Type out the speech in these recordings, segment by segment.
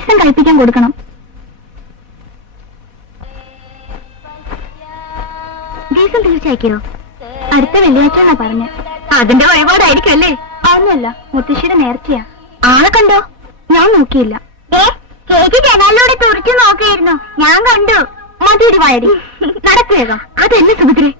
പായസം കഴിപ്പിക്കാൻ കൊടുക്കണം. ദിവസം തീർച്ചയാക്കിയോ? അടുത്ത വെള്ളിയാഴ്ച പറഞ്ഞ. അതിന്റെ വഴിപാടായിരിക്കും അല്ലേ? അതൊന്നുമല്ല, മുത്തശ്ശിയുടെ നേർച്ചയാ. ആളെ കണ്ടോ? ഞാൻ നോക്കിയില്ല. ചേച്ചി ജനാലിലൂടെ തുറച്ചു നോക്കിയിരുന്നു, ഞാൻ കണ്ടു. മതിയൊരു വയറി നടക്കുക. അതെന്നെ സുഭദ്രേ.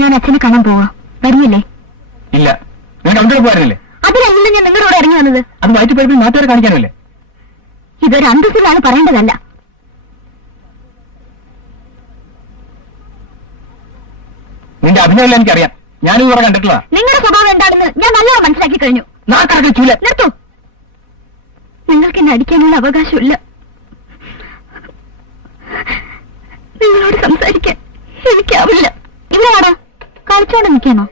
ഞാൻ അച്ഛനെ കാണാൻ പോവാ. വരില്ലേ? ഇല്ല, ഞാൻ അവിടെ പോകാനല്ലേ. അതിലല്ല ഞാൻ നിങ്ങളോട് ഇറങ്ങി വന്നത്. അത് മാറ്റി പോയപ്പോൾ നാട്ടുകാരെ കാണിക്കാനല്ലേ? ഇതൊരു അന്തസ്സിലാണ് പറയേണ്ടതല്ല. നിന്റെ അഭിനയം എനിക്കറിയാം. ഞാനും ഇവിടെ കണ്ടിട്ടുള്ള. നിങ്ങളുടെ സ്വഭാവം എന്താണെന്ന് ഞാൻ നല്ലോണം മനസ്സിലാക്കി കഴിഞ്ഞു. നിർത്തൂ. നിങ്ങൾക്ക് എന്നെ അടിക്കാനുള്ള അവകാശമില്ല. നിങ്ങളോട് സംസാരിക്കാൻ എനിക്കാവില്ല. ഇവിടെ ആടാ കളിച്ചോണ്ട് നിൽക്കാനോ?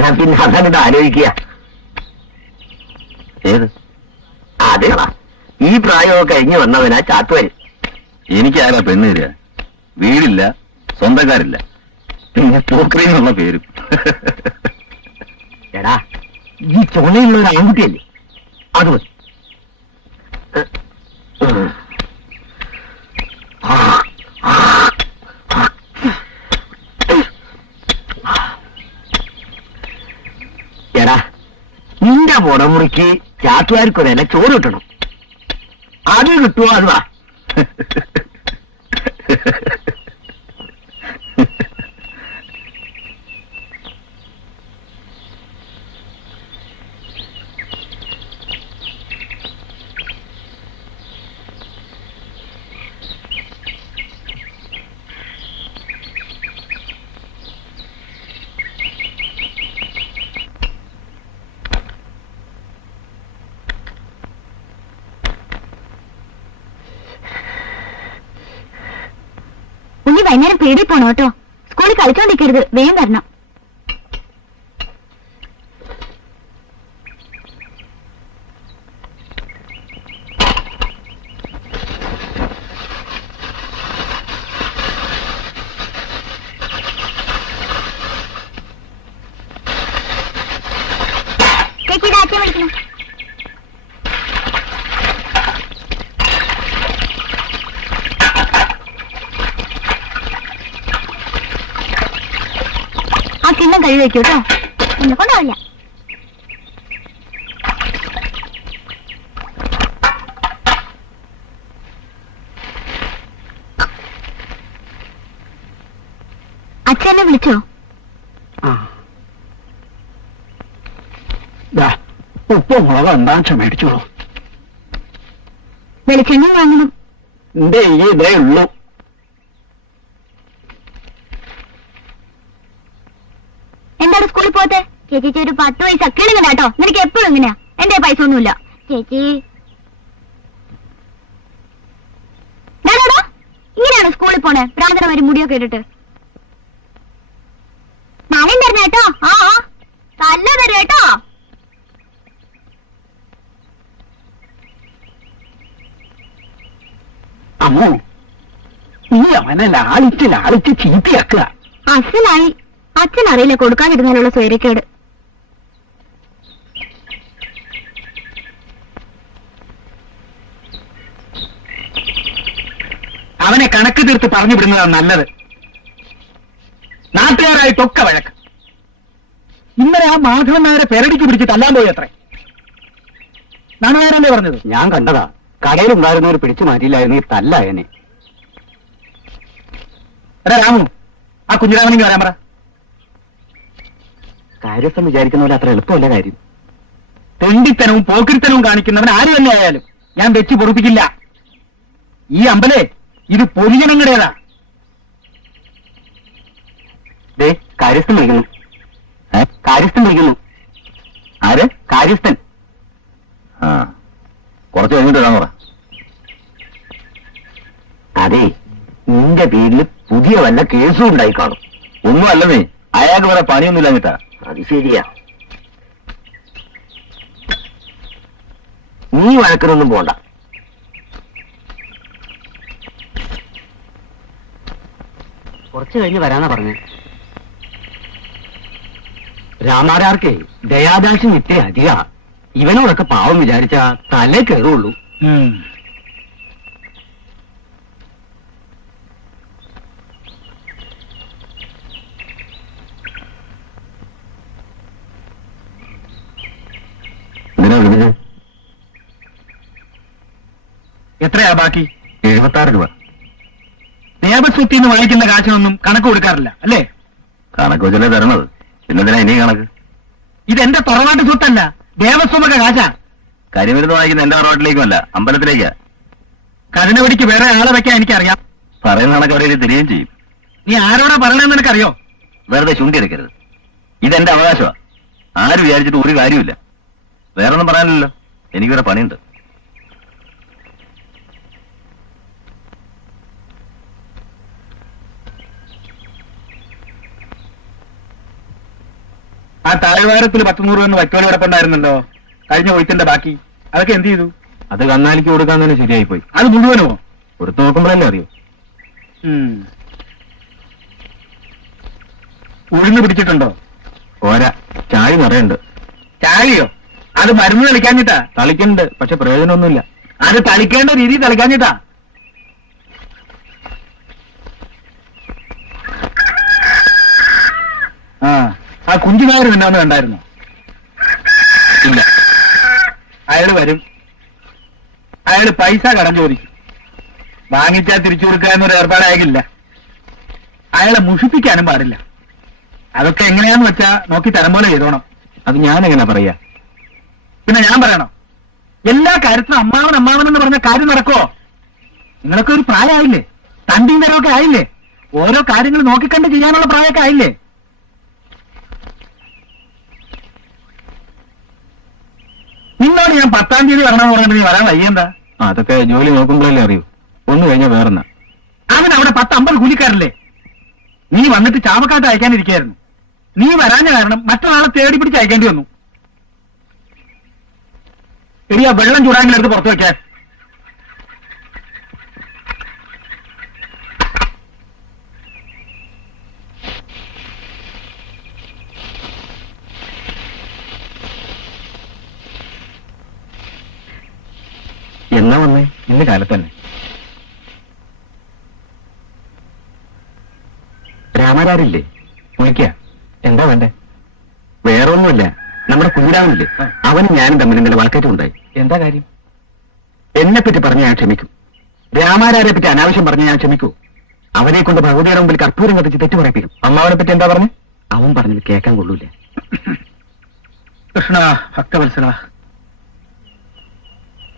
ഞാൻ പിന്നെ അതാണിത് ആലോചിക്കുക. ഏത്? അതെടാ, ഈ പ്രായമൊക്കെ കഴിഞ്ഞു വന്നവനാ ചാത്തുവരി. എനിക്കാരാ പെണ്ണ് തരിക? വീടില്ല, സ്വന്തക്കാരില്ല, പിന്നെ പോക്രി എന്നുള്ള പേരും. എടാ, ഈ ചുമയുള്ള ഒരു ആൺകുട്ടിയല്ലേ? അത് മതി. എടാ, നിന്റെ മുടമുറിക്ക് ചാത്തുകാർക്കൊരല്ല ചോറ് കിട്ടണം. അത് കിട്ടുമോ? അത് വാ. ഉണ്ണി വൈകുന്നേരം പേടി പോണോ കേട്ടോ. സ്കൂളിൽ കളിച്ചോണ്ടിരിക്കരുത്, വേഗം വരണം. ചേച്ചിയുടെ അച്ഛൻ വിളിക്കണം. ആ കിണ്ണം കഴിവ് വെക്കൂ കേട്ടോ, എന്നെ കൊണ്ടാവില്ല. അച്ഛനെ വിളിച്ചോ? ഉപ്പും മുളക് എന്താ മേടിച്ചോളൂ. വെളിച്ചെണ്ണ വാങ്ങണം. എന്റെ ഇതേ ഉള്ളൂ. എന്താണ് സ്കൂളിൽ പോകത്തെ? ചേച്ചി ഒരു 10 പൈസ കിളിങ്ങനെ കേട്ടോ. നിനക്ക് എപ്പോഴും ഇങ്ങനെയാ. എന്റെ പൈസ ഒന്നുമില്ല ചേച്ചി. ഇങ്ങനെയാണ് സ്കൂളിൽ പോണേ? പ്രാന്തനമാര് മുടിയൊക്കെ ഇട്ടിട്ട്. നാളെയും തരണ കേട്ടോ. ആ നല്ല തരും കേട്ടോ. അമ്മോ, നീ അവനെ ലാളിച്ച് ചീത്തയാക്കുക. അസലായി. അച്ഛനറിയില്ല കൊടുക്കാതിരുന്നാലുള്ള സ്വൈരക്കേട്. അവനെ കണക്ക് തീർത്ത് പറഞ്ഞു വിടുന്നതാണ് നല്ലത്. നാട്ടുകാരായിട്ടൊക്കെ വഴക്ക്. ഇന്നലെ ആ മാധവൻ നായരെ പെരടിക്ക് പിടിച്ച് തല്ലാൻ പോയി അത്രേ. നാണുകാരല്ലേ പറഞ്ഞത്? ഞാൻ കണ്ടതാ. കടയിലുണ്ടായിരുന്നവർ പിടിച്ചു മാറ്റിയില്ലായിരുന്നു ഈ തല്ലായനെ. രാമു, ആ കുഞ്ഞിരാമനിക്ക് വരാൻ പറ. കാര്യസ്ഥം വിചാരിക്കുന്ന പോലെ അത്ര എളുപ്പമല്ല കാര്യം. തെണ്ടിത്തനവും പോക്കിരിത്തനവും കാണിക്കുന്നവൻ ആര് തന്നെ ആയാലും ഞാൻ വെച്ച് പൊറുപ്പിക്കില്ല. ഈ അമ്പലേ ഇത് പൊതുജനങ്ങളുടേതാ. കാര്യസ്ഥൻ വിളിക്കുന്നു. കാര്യസ്ഥൻ വിളിക്കുന്നു. ആര്? കാര്യസ്ഥൻ. ആ, കുറച്ച് കഴിഞ്ഞിട്ട് വരാൻ പറ. അതെ, നിന്റെ പേരിൽ പുതിയ വല്ല കേസും ഉണ്ടായി കാണും. ഒന്നും അല്ലമേ, അയാൾക്ക് വേറെ പണിയൊന്നുമില്ല എന്നിട്ടാ. അത് ശരിയാ. നീ വഴക്കിനൊന്നും പോണ്ട. കുറച്ച് കഴിഞ്ഞ് വരാന്നാ പറഞ്ഞു. രാമാരാർക്കേ ദയാദാക്ഷ്യം ഇത്രേ അധിക. ഇവനോടൊക്കെ പാവം വിചാരിച്ച തലേ കയറുള്ളൂ. എന്തിനാ വിളിച്ചത്? എത്രയാ ബാക്കി? 76 രൂപ. ദേവസ്വത്തിന്ന് വാങ്ങിക്കുന്ന കാശിനൊന്നും കണക്ക് കൊടുക്കാറില്ല അല്ലേ? കണക്ക് വെച്ചല്ലേ തരണത്, പിന്നെന്തിനാ ഇനി കണക്ക്? ഇതെന്റെ തറവാട്ട് സ്വത്തല്ല, ദേവസ്വമൊക്കെ കാശാ. കരിമരുന്ന് വാങ്ങിക്കുന്ന എന്റെ തറവാട്ടിലേക്കുമല്ല, അമ്പലത്തിലേക്കാ. കരുണവടിക്ക് വേറെ ആളെ വെക്കാൻ എനിക്കറിയാം. പറയുന്ന കണക്ക് അവരെ തരികയും ചെയ്യും. നീ ആരോടാ പറയണെന്ന് നിനക്കറിയോ? വെറുതെ ശുണ്ടി എടുക്കരുത്. ഇതെന്റെ അവകാശമാ. ആര് വിചാരിച്ചിട്ട് ഒരു കാര്യമില്ല. വേറൊന്നും പറയാനില്ലല്ലോ, എനിക്കൊരു പണിയുണ്ട്. ആ താഴ്വാരത്തിൽ 10-100 രൂപ വറ്റോല കിടപ്പുണ്ടായിരുന്നല്ലോ, കഴിഞ്ഞ കൊയ്ത്തിന്റെ ബാക്കി. അതൊക്കെ എന്ത് ചെയ്തു? അത് കന്നാലിക്ക് കൊടുക്കാൻ തന്നെ ശരിയായി പോയി. അത് മുഴുവനോ? കൊടുത്തു നോക്കുമ്പോഴല്ലേ അറിയൂ. ഉഴുന്ന് പിടിച്ചിട്ടുണ്ടോ? ഓരാ, ചായ നിറയുണ്ട്. ചായയോ? അത് മരുന്ന് തളിക്കാഞ്ഞിട്ടാ. തളിക്കുന്നുണ്ട്, പക്ഷെ പ്രയോജനമൊന്നുമില്ല. അത് തളിക്കേണ്ട രീതി തളിക്കാഞ്ഞിട്ടാ. ആ കുഞ്ചുനായർ നിന്നാന്ന് കണ്ടായിരുന്നോ? ഇല്ല. അയാള് വരും. അയാള് പൈസ കടം ചോദിക്കും. വാങ്ങിച്ചാൽ തിരിച്ചു കൊടുക്കുക എന്നൊരു ഏർപ്പാടായില്ല. അയാളെ മുഷിപ്പിക്കാനും പാടില്ല. അതൊക്കെ എങ്ങനെയാന്ന് വെച്ചാ നോക്കി തരം പോലെ ചെയ്തോണം. അത് ഞാൻ എങ്ങനെ പറയാ? പിന്നെ ഞാൻ പറയണോ? എല്ലാ കാര്യത്തിനും അമ്മാവൻ അമ്മാവൻ എന്ന് പറഞ്ഞ കാര്യം നടക്കുവോ? നിങ്ങളൊക്കെ ഒരു പ്രായമായില്ലേ? തണ്ടിയും തരമൊക്കെ ആയില്ലേ? ഓരോ കാര്യങ്ങൾ നോക്കിക്കണ്ട് ചെയ്യാനുള്ള പ്രായമൊക്കെ ആയില്ലേ? നിന്നോട് ഞാൻ 10-ാം തീയതി വരണമെന്ന് പറഞ്ഞിട്ട് നീ വരാൻ വയ്യെന്താ? അതൊക്കെ ജോലി നോക്കുമ്പോഴല്ലേ അറിയൂ. ഒന്ന് കഴിഞ്ഞാൽ വേറെന്നാ. അവൻ അവിടെ 10-50 കൂലിക്കാരല്ലേ? നീ വന്നിട്ട് ചാവക്കാട്ട് അയക്കാനിരിക്കായിരുന്നു. നീ വരാഞ്ഞ കാരണം മറ്റൊരാളെ തേടി പിടിച്ച് അയക്കേണ്ടി വന്നു. എടിയാ വെള്ളം ചൂടാങ്കിലെടുത്ത് പുറത്തു വെക്കാൻ. എന്നാ വന്നേ? ഇന്ന് കാലത്ത് തന്നെ. രാമാരാരില്ലേ? വിളിക്ക. എന്താ വേണ്ടേ? വേറെ ഒന്നുമില്ല, നമ്മുടെ കുഞ്ഞിരാമനില്ലേ, അവനും ഞാനും തമ്മിൽ ഇന്നലെ വാക്കേറ്റം ഉണ്ടായി. എന്താ കാര്യം? എന്നെ പറ്റി പറഞ്ഞ ഞാൻ ക്ഷമിക്കും. രാമാരാരെ പറ്റി അനാവശ്യം പറഞ്ഞ ഞാൻ ക്ഷമിക്കൂ. അവനെ കൊണ്ട് ഭഗവതിയുടെ മുമ്പിൽ കർപ്പൂരം കത്തിച്ച് തെറ്റു പറയിപ്പിക്കും. അമ്മാവനെ പറ്റി എന്താ പറഞ്ഞു? അവൻ പറഞ്ഞത് കേൾക്കാൻ കൊള്ളൂല. കൃഷ്ണ ഭക്തവത്സല,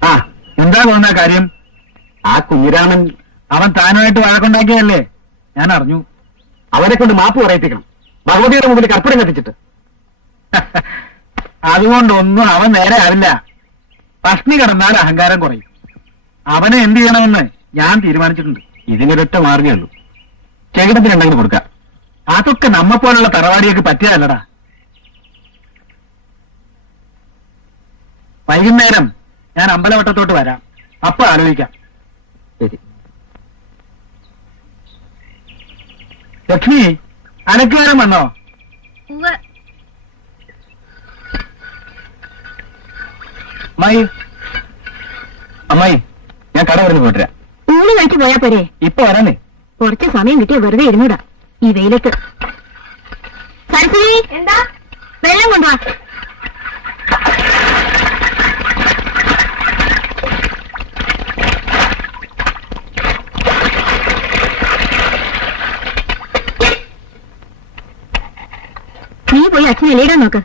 ആ, എന്താ തോന്നുന്ന കാര്യം? ആ കുഞ്ഞിരാമൻ അവൻ താനുമായിട്ട് വഴക്കുണ്ടാക്കിയല്ലേ? ഞാൻ അറിഞ്ഞു. അവനെ കൊണ്ട് മാപ്പ് പറയിപ്പിക്കണം, ഭഗവതിയുടെ മുമ്പിൽ കർപ്പൂരം കത്തിച്ചിട്ട്. അതുകൊണ്ടൊന്നും അവൻ നേരെ ആവില്ല. പഷ്ണി കിടന്നാൽ അഹങ്കാരം കുറയും. അവനെ എന്ത് ചെയ്യണമെന്ന് ഞാൻ തീരുമാനിച്ചിട്ടുണ്ട്. ഇതിനൊരൊറ്റ മാർഗ്ഗമേ ഉള്ളൂ. ചെകിടത്തിനുണ്ടെങ്കിൽ കൊടുക്കാം. അതൊക്കെ നമ്മെപ്പോലുള്ള തറവാടിയൊക്കെ പറ്റിയതല്ലടാ. വൈകുന്നേരം ഞാൻ അമ്പലവട്ടത്തോട്ട് വരാം, അപ്പൊ ആലോചിക്കാം. ശരി. ലക്ഷ്മി, അനക്കുകാരൻ വന്നോ? അമ്മായി, അമ്മായി, ഞാൻ കട വരുന്നു പോട്ടെ. ഊണ് കഴിച്ചു പോയാ പോരെ? ഇപ്പൊ വരാനേ. കുറച്ച് സമയം കിട്ടിയ വെറുതെ ഇരുന്നൂടാ ഈ വെയിലത്ത്. സരസ്വതി, എന്താ? വെള്ളം കൊണ്ടുവാ. നീ പോയി അച്ഛനെ എലിയിടാൻ നോക്ക്.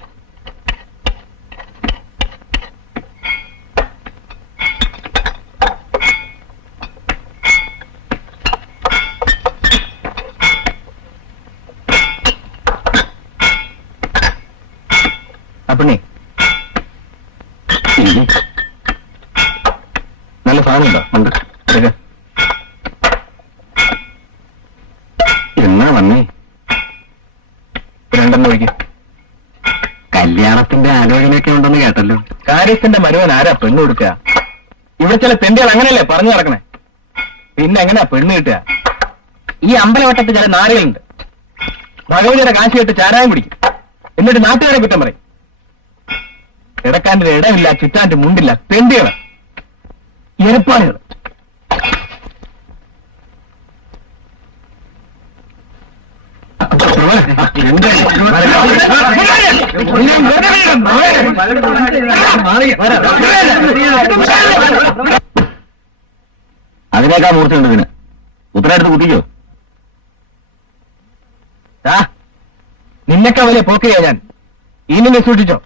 അപ്പണേ നല്ല സാധനമുണ്ടോ? ഉണ്ട്. എന്നാ വന്നേ? രണ്ടെണ്ണം ഒഴിക്കും. കല്യാണത്തിന്റെ ആലോചനയൊക്കെ ഉണ്ടെന്ന് കേട്ടല്ലോ. കാര്യസ്ഥന്റെ മരുവൻ ആരാ പെണ്ണ് കൊടുക്കുക? ഇവിടെ ചില തെണ്ടികൾ അങ്ങനെയല്ലേ പറഞ്ഞു നടക്കണേ. പിന്നെ എങ്ങനെയാ പെണ്ണ് കിട്ടുക? ഈ അമ്പലവട്ടത്ത് ചില നാരുകളുണ്ട്. ഭഗവതിയുടെ കാശി കെട്ട് ചാരായം പിടിക്കും. എന്നിട്ട് നാട്ടുകാരെ കുറ്റം പറയും. കിടക്കാൻ്റെ ഇടമില്ല, ചുറ്റാൻ്റെ മുണ്ടില്ല. തെണ്ടികൾ, എരപ്പാളികൾ. അതിനേക്കാ മൂർച്ചയുണ്ട് ഇതിന്. ഉത്തരടുത്ത് കുത്തിക്കോ. നിന്നെക്കാ വലിയ പോക്കെയാ ഞാൻ. ഇനി സൂക്ഷിച്ചോ.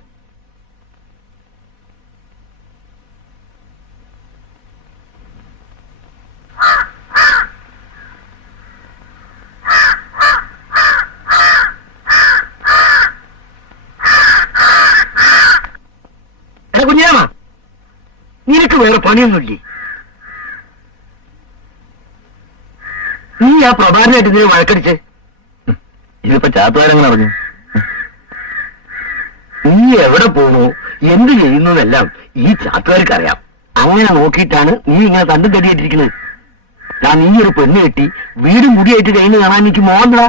കുഞ്ഞാമ, നിനക്ക് വേറെ പണിയൊന്നുമില്ലേ? നീ ആ പ്രഭാരനായിട്ട് ഇതിനെ വഴക്കടിച്ച് ഇതിപ്പോ ചാത്തുകാരങ്ങനെ പറഞ്ഞു. നീ എവിടെ പോണു, എന്ത് ചെയ്യുന്നതെല്ലാം ഈ ചാത്തുകാർക്ക് അറിയാം. അങ്ങനെ നോക്കിയിട്ടാണ് നീ ഇങ്ങനെ തണ്ടും തടിയിട്ടിരിക്കുന്നത്. ഞാൻ നീ ഒരു പെണ്ണ് കെട്ടി വീടും മുടിയായിട്ട് കഴിഞ്ഞ് കാണാൻ എനിക്ക് മോഹൻടാ.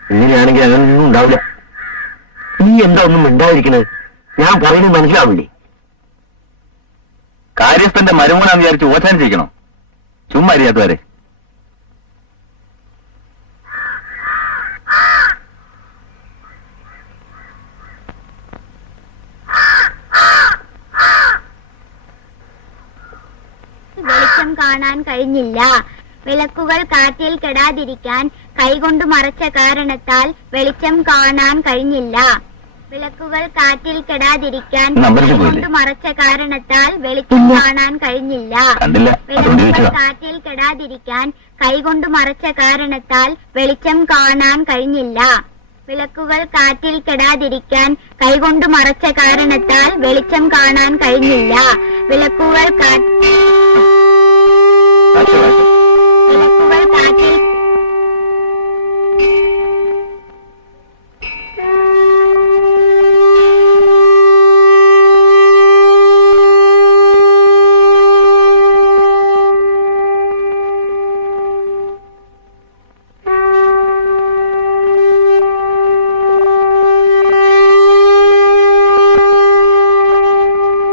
ഇങ്ങനെയാണെങ്കിൽ അങ്ങനൊന്നും ഉണ്ടാവില്ല. നീ എന്താ ഒന്നും മിണ്ടാതിരിക്കണത്? ഞാൻ പറയുന്നത് മനസ്സിലാവില്ലേ? കാര്യസ്ഥന്റെ മരുമോനാന്ന് വിചാരിച്ച് ഓച്ചാൻ ചെയ്യണോ? ചുമ്മാ അറിയാത്തവരെ. വെളിച്ചം കാണാൻ കഴിഞ്ഞില്ല. വിളക്കുകൾ കാറ്റിൽ കെടാതിരിക്കാൻ കൈകൊണ്ട് മറച്ച കാരണത്താൽ വെളിച്ചം കാണാൻ കഴിഞ്ഞില്ല. വിളക്കുകൾ കാറ്റിൽ കെടാതിരിക്കാൻ കൈകൊണ്ട് മറച്ച കാരണത്താൽ വെളിച്ചം കാണാൻ കഴിഞ്ഞില്ല. വിളക്കുകൾ കാറ്റിൽ കെടാതിരിക്കാൻ കൈകൊണ്ട് മറച്ച കാരണത്താൽ വെളിച്ചം കാണാൻ കഴിഞ്ഞില്ല. വിളക്കുകൾ കാറ്റിൽ കെടാതിരിക്കാൻ കൈകൊണ്ട് മറച്ച കാരണത്താൽ വെളിച്ചം കാണാൻ കഴിഞ്ഞില്ല. വിളക്കുകൾ കാറ്റിൽ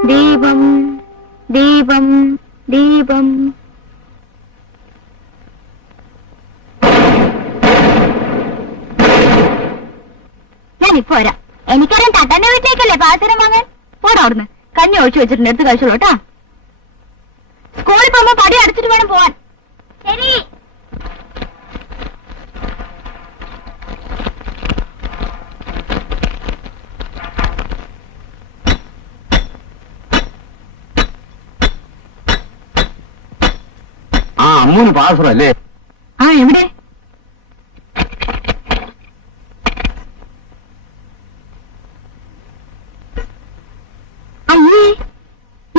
ദീപം ദീപം ദീപം. ഞാനിപ്പോ വരാം. എനിക്കറിയാം തട്ടാന്റെ വീട്ടിലേക്കല്ലേ പാചകം വാങ്ങാൻ. പോടാ അവിടുന്ന്. കഞ്ഞി ഒഴിച്ചു വെച്ചിട്ടുണ്ട്, എടുത്ത് കഴിച്ചോളൂ കേട്ടാ. സ്കൂളിൽ പോകുമ്പോ പടി അടച്ചിട്ട് വേണം പോവാൻ. ശരി. ആ അമ്മൂന് പാസ്വർ അല്ലേ? ആ എവിടെ? അയ്യേ,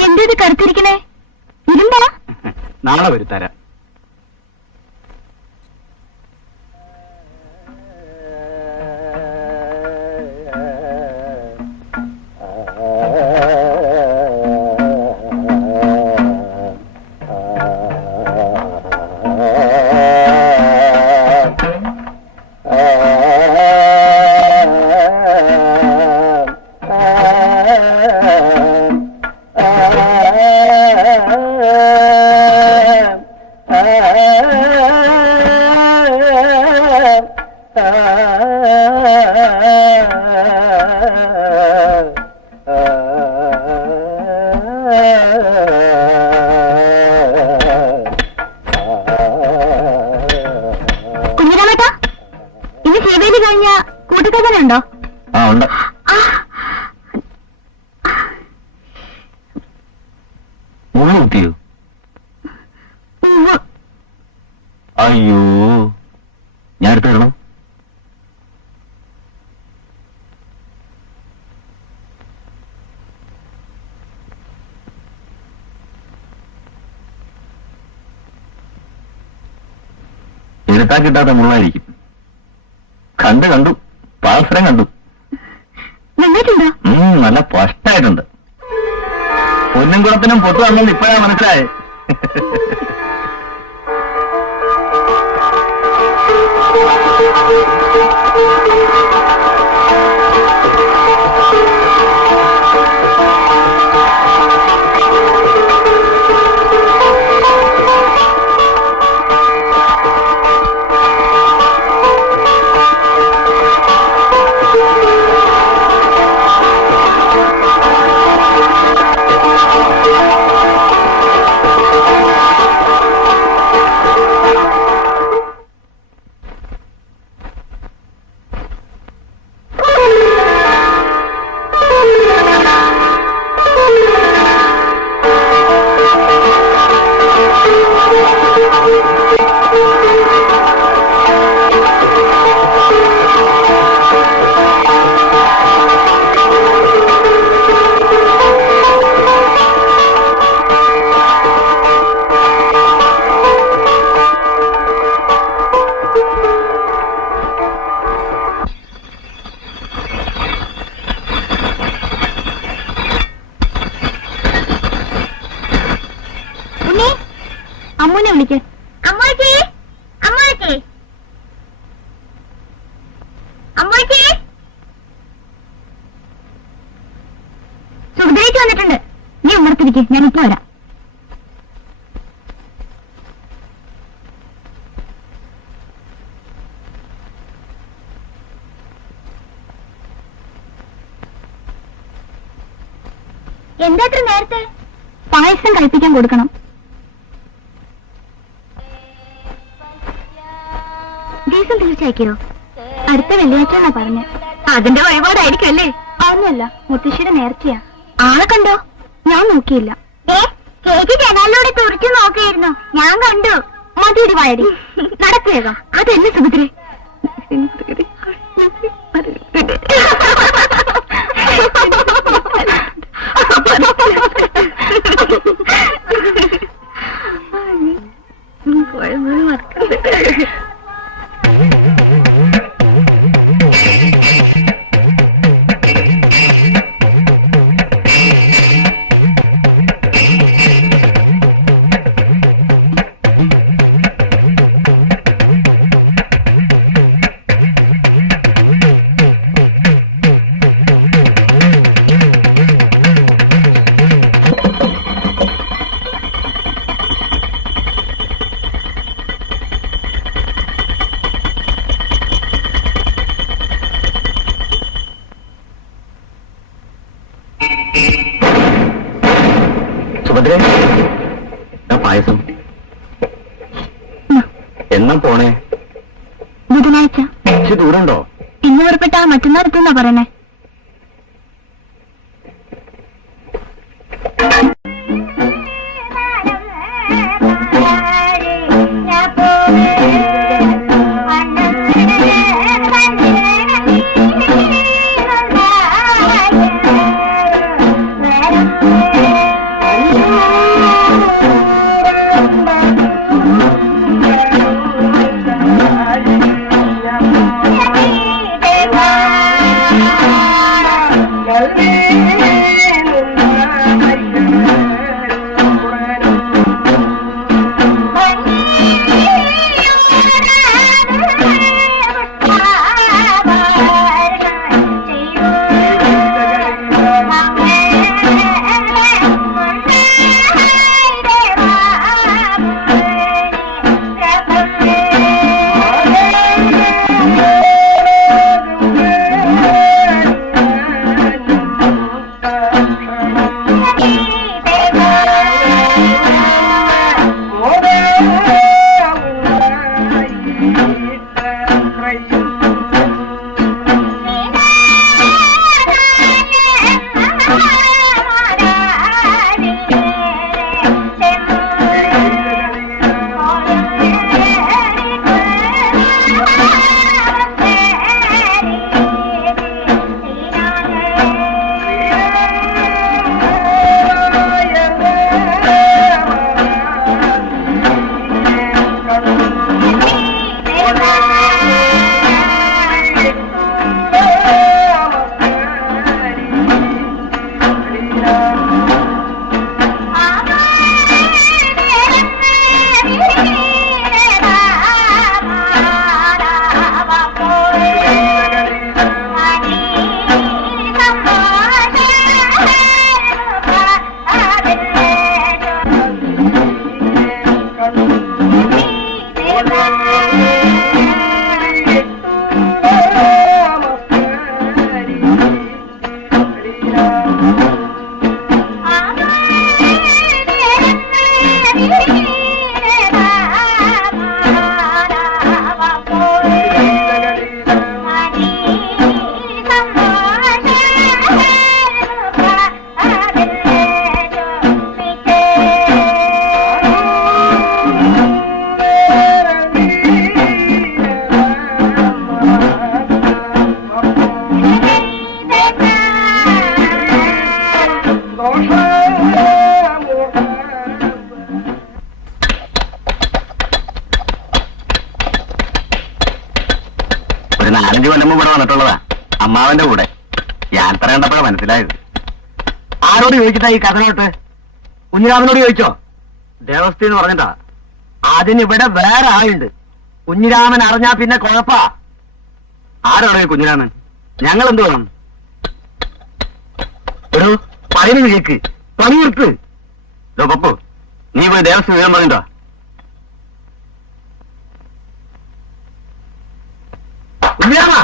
എന്തേത് കറുത്തിരിക്കണേ? ഇരുമ്പാ? നാളെ വരുത്തരാം. കുഞ്ഞിരാമേട്ടാ, ഇനി ശിവേലി കഴിഞ്ഞ കൂട്ടുകഥനുണ്ടോ? ആ ഉണ്ട്. മുള്ളു കുത്തിയോ? അയ്യോ, ഞാൻ എടുത്തു തരണോ? വീഴ്ത്താ കിട്ടാത്ത മുള്ളായിരിക്കും. കണ്ടു പാത്രം കണ്ടു. നന്നായിട്ടുണ്ടോ? നല്ല സ്പഷ്ടായിട്ടുണ്ട്. പൊന്നും കുളത്തിനും പൊട്ടു വന്നെന്ന് ഇപ്പോഴാണ് മനസ്സിലായേ. അമ്മൂനെ വിളിക്ക്. അമ്മൂച്ചി, അമ്മൂച്ചി, അമ്മൂച്ചി. സുഖദേവിക്ക് വന്നിട്ടുണ്ട്. നീ ഉമ്മറത്തിരിക്കെ, ഞാൻ ഇപ്പൊ വരാം. എന്താ അത്ര നേരത്തെ? പായസം കഴിപ്പിക്കാൻ കൊടുക്കണം. ഡീസൽ തീർച്ചയാക്കിയോ? അടുത്ത വെള്ളിയാഴ്ച എന്നാ പറഞ്ഞ. അതിന്റെ വഴിപാടായിരിക്കും അല്ലേ? അതൊന്നുമല്ല, മുത്തശ്ശിയുടെ നേർച്ചയാ. ആളെ കണ്ടോ? ഞാൻ നോക്കിയില്ല. ചേച്ചി ജനാലിലൂടെ തുറച്ചു നോക്കിയിരുന്നു, ഞാൻ കണ്ടു. മതിയൊരു വയറി നടക്കുകയോ? അതെന്നെ സുഭദ്രേ. പായസം എന്നാ പോണേ? ബുധനാഴ്ച. ഇച്ചിരി ദൂരണ്ടോ? ഇന്ന് പുറപ്പെട്ട മറ്റന്നാൾ എത്തുന്നാ പറയണേ. അമ്മാവന്റെ കൂടെ യാത്ര കണ്ടപ്പോഴാണ് മനസ്സിലായത്. ആരോട് ചോദിച്ചിട്ടാ ഈ കഥനോട്ട്? കുഞ്ഞിരാമനോട് ചോദിച്ചോ? ദേവസ്ഥ എന്ന് പറഞ്ഞിട്ടാ. അതിനിവിടെ വേറെ ആളുണ്ട്. കുഞ്ഞിരാമൻ അറിഞ്ഞാ പിന്നെ കുഴപ്പാ. ആരാണോ ഈ കുഞ്ഞിരാമൻ? ഞങ്ങൾ എന്ത് വേണം? ഒരു പറയുന്നത് കേക്ക്, പണിയെടുത്ത്. പപ്പു, നീ പോയി ദേവസ്ഥ വിവരം പറഞ്ഞിട്ടോ? കുഞ്ഞിരാമ,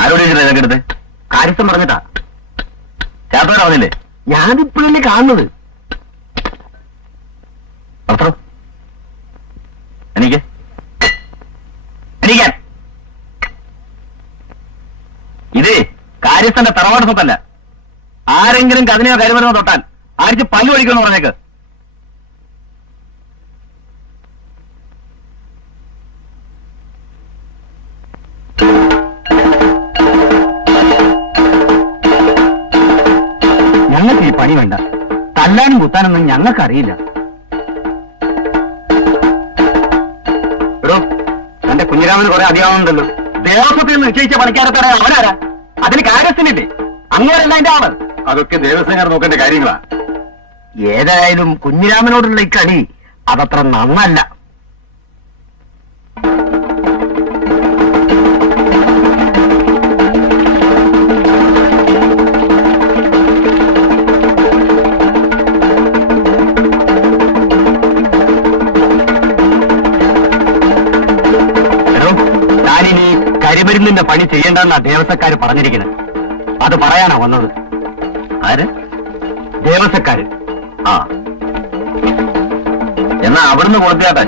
ആരോട് ഇതൊക്കെ എടുത്ത്? കാര്യസ്ഥം പറഞ്ഞിട്ടാ. ചേട്ടൻ പറഞ്ഞില്ലേ? ഞാനിപ്പോഴല്ലേ കാണുന്നത്. എനിക്ക് എണീക്കാൻ. ഇതേ കാര്യസ്ഥന്റെ തറവാട് സ്വത്തല്ല. ആരെങ്കിലും കഥനയോ കരുമനോ തൊട്ടാൽ ആർക്ക് പല്ലു ഒഴിക്കുമെന്ന് പറഞ്ഞേക്ക്. ഞങ്ങൾക്ക് ഈ പണി വേണ്ട. തല്ലാനും കുത്താനൊന്നും ഞങ്ങൾക്കറിയില്ല. എടോ, എന്റെ കുഞ്ഞിരാമന് കുറെ അധികമാവുന്നുണ്ടല്ലോ. ദേവസ്വത്തിൽ നിന്ന് നിശ്ചയിച്ച പണിക്കാരത്തോടെ അവനാരാ? അതിന് കാര്യസ്ഥനില്ലേ? അങ്ങനെയല്ല എന്റെ ആള്. അതൊക്കെ ദേവസ്വക്കാർ നോക്കേണ്ട കാര്യങ്ങളാ. ഏതായാലും കുഞ്ഞിരാമനോടുള്ള ഈ കളി അതത്ര നന്നല്ല. കരിമരുന്നിന്റെ പണി ചെയ്യേണ്ടെന്നാ ദേവസ്വക്കാര് പറഞ്ഞിരിക്കുന്നത്. അത് പറയാനാ വന്നത്. ആര്? ദേവസ്വക്കാര്. ആ, എന്നാ അവിടുന്ന് കൊടുത്തേട്ടെ.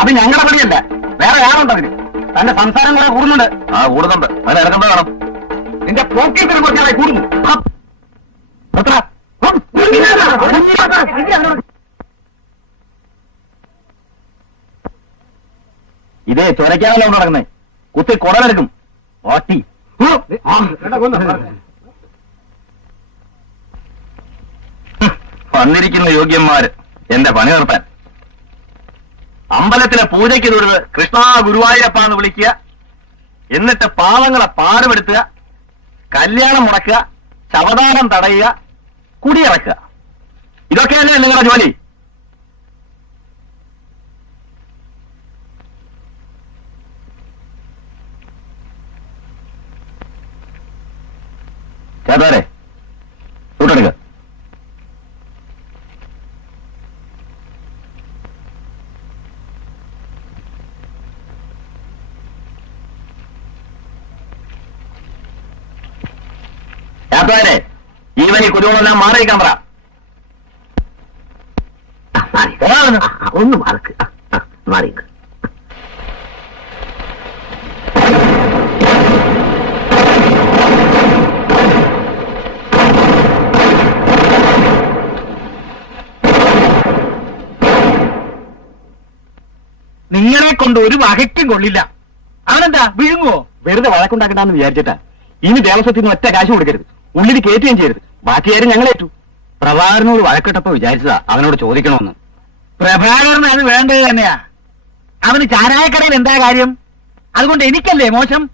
അത് ഞങ്ങളുടെ പണിയല്ല, വേറെ ആരുണ്ട് അതിന്? തന്റെ സംസാരം കൂടെ കൂടുന്നുണ്ട്. ആ, കൂടുന്നുണ്ട്. അതിന് ഇറങ്ങുന്നത് വേണം. നിന്റെ പോക്കറ്റിനെ കുറിച്ചായി കൂടുന്നു. ഇതേ ചൊരയ്ക്കാണല്ലോ നടക്കുന്നേ. കുത്തി കുടലെടുക്കും. ഓട്ടി വന്നിരിക്കുന്ന യോഗ്യന്മാര് എന്റെ പണി നിർത്താൻ. അമ്പലത്തിലെ പൂജയ്ക്ക് തൊഴുത് കൃഷ്ണ ഗുരുവായൂരപ്പ എന്ന് വിളിക്കുക, എന്നിട്ട് പാവങ്ങളെ പാടുപെടുത്തുക, കല്യാണം മുടക്കുക, ശവദാനം തടയുക, കുടിയിറക്കുക. ഇതൊക്കെയല്ലേ നിങ്ങളുടെ ജോലി? ചേട്ടാരെ കൂട്ടെടുക്ക. ചേട്ടാരെ ഈവനി കുരുവെല്ലാം മാറിയിക്കാൻ പറ. ഒന്ന് മാർക്ക് മാറിക്ക്. നിങ്ങളെ കൊണ്ട് ഒരു വകയ്ക്കും കൊള്ളില്ല. അവനെന്താ വിഴുങ്ങുവോ? വെറുതെ വഴക്കുണ്ടാക്കണ്ടെന്ന് വിചാരിച്ചിട്ടാ. ഇനി ദേവസ്വത്തിൽ നിന്ന് ഒറ്റ കാശ് കൊടുക്കരുത്, ഉള്ളിൽ കയറ്റുകയും ചെയ്യരുത്. ബാക്കി കാര്യം ഞങ്ങളേറ്റു. പ്രഭാകരനോട് വഴക്കിട്ടപ്പോ വിചാരിച്ചതാ അവനോട് ചോദിക്കണമെന്ന്. പ്രഭാകരന് അത് വേണ്ടത് തന്നെയാ. അവന് ചാരായക്കടയിൽ എന്താ കാര്യം? അതുകൊണ്ട് എനിക്കല്ലേ മോശം?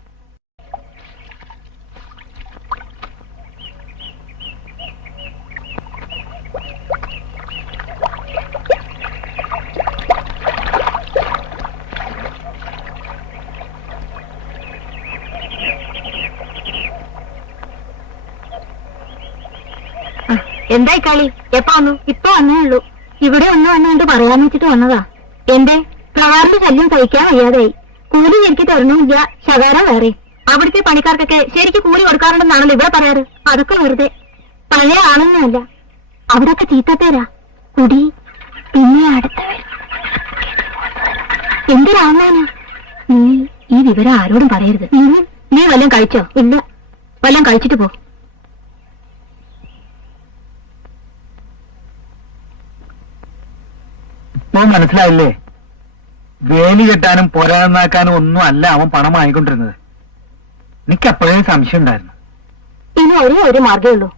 എന്തായി കളി? എപ്പ വന്നു? ഇപ്പൊ വന്നേ ഉള്ളൂ. ഇവിടെ ഒന്ന് വന്നുകൊണ്ട് പറയാന്ന് വെച്ചിട്ട് വന്നതാ. എന്റെ പ്രവാറിന്റെ ശല്യം സഹിക്കാൻ വയ്യാതായി. കൂലി ശരിക്ക് തരണമില്ല, ശകാരം വേറെ. അവിടുത്തെ പണിക്കാർക്കൊക്കെ ശരിക്ക് കൂലി കൊടുക്കാറുണ്ടെന്നാണല്ലോ ഇവിടെ പറയാറ്. അതൊക്കെ വെറുതെ. പഴയ ആളൊന്നുമല്ല, അവിടൊക്കെ ചീത്തപ്പേരാ. കുടി, പിന്നെ അടുത്തവർ. എന്തിനാന്നാണ് നീ ഈ വിവരം ആരോടും പറയരുത്. നീ വല്ലതും കഴിച്ചോ? ഇല്ല. വല്ലതും കഴിച്ചിട്ട് പോ. ഇപ്പൊ മനസ്സിലായില്ലേ? വേലി കെട്ടാനും പൊരാന്നാക്കാനും ഒന്നും അല്ല അവൻ പണം വാങ്ങിക്കൊണ്ടിരുന്നത്. എനിക്കപ്പോഴേ സംശയം ഉണ്ടായിരുന്നു. ഇനി ഒരു മാർഗേ ഉള്ളൂ.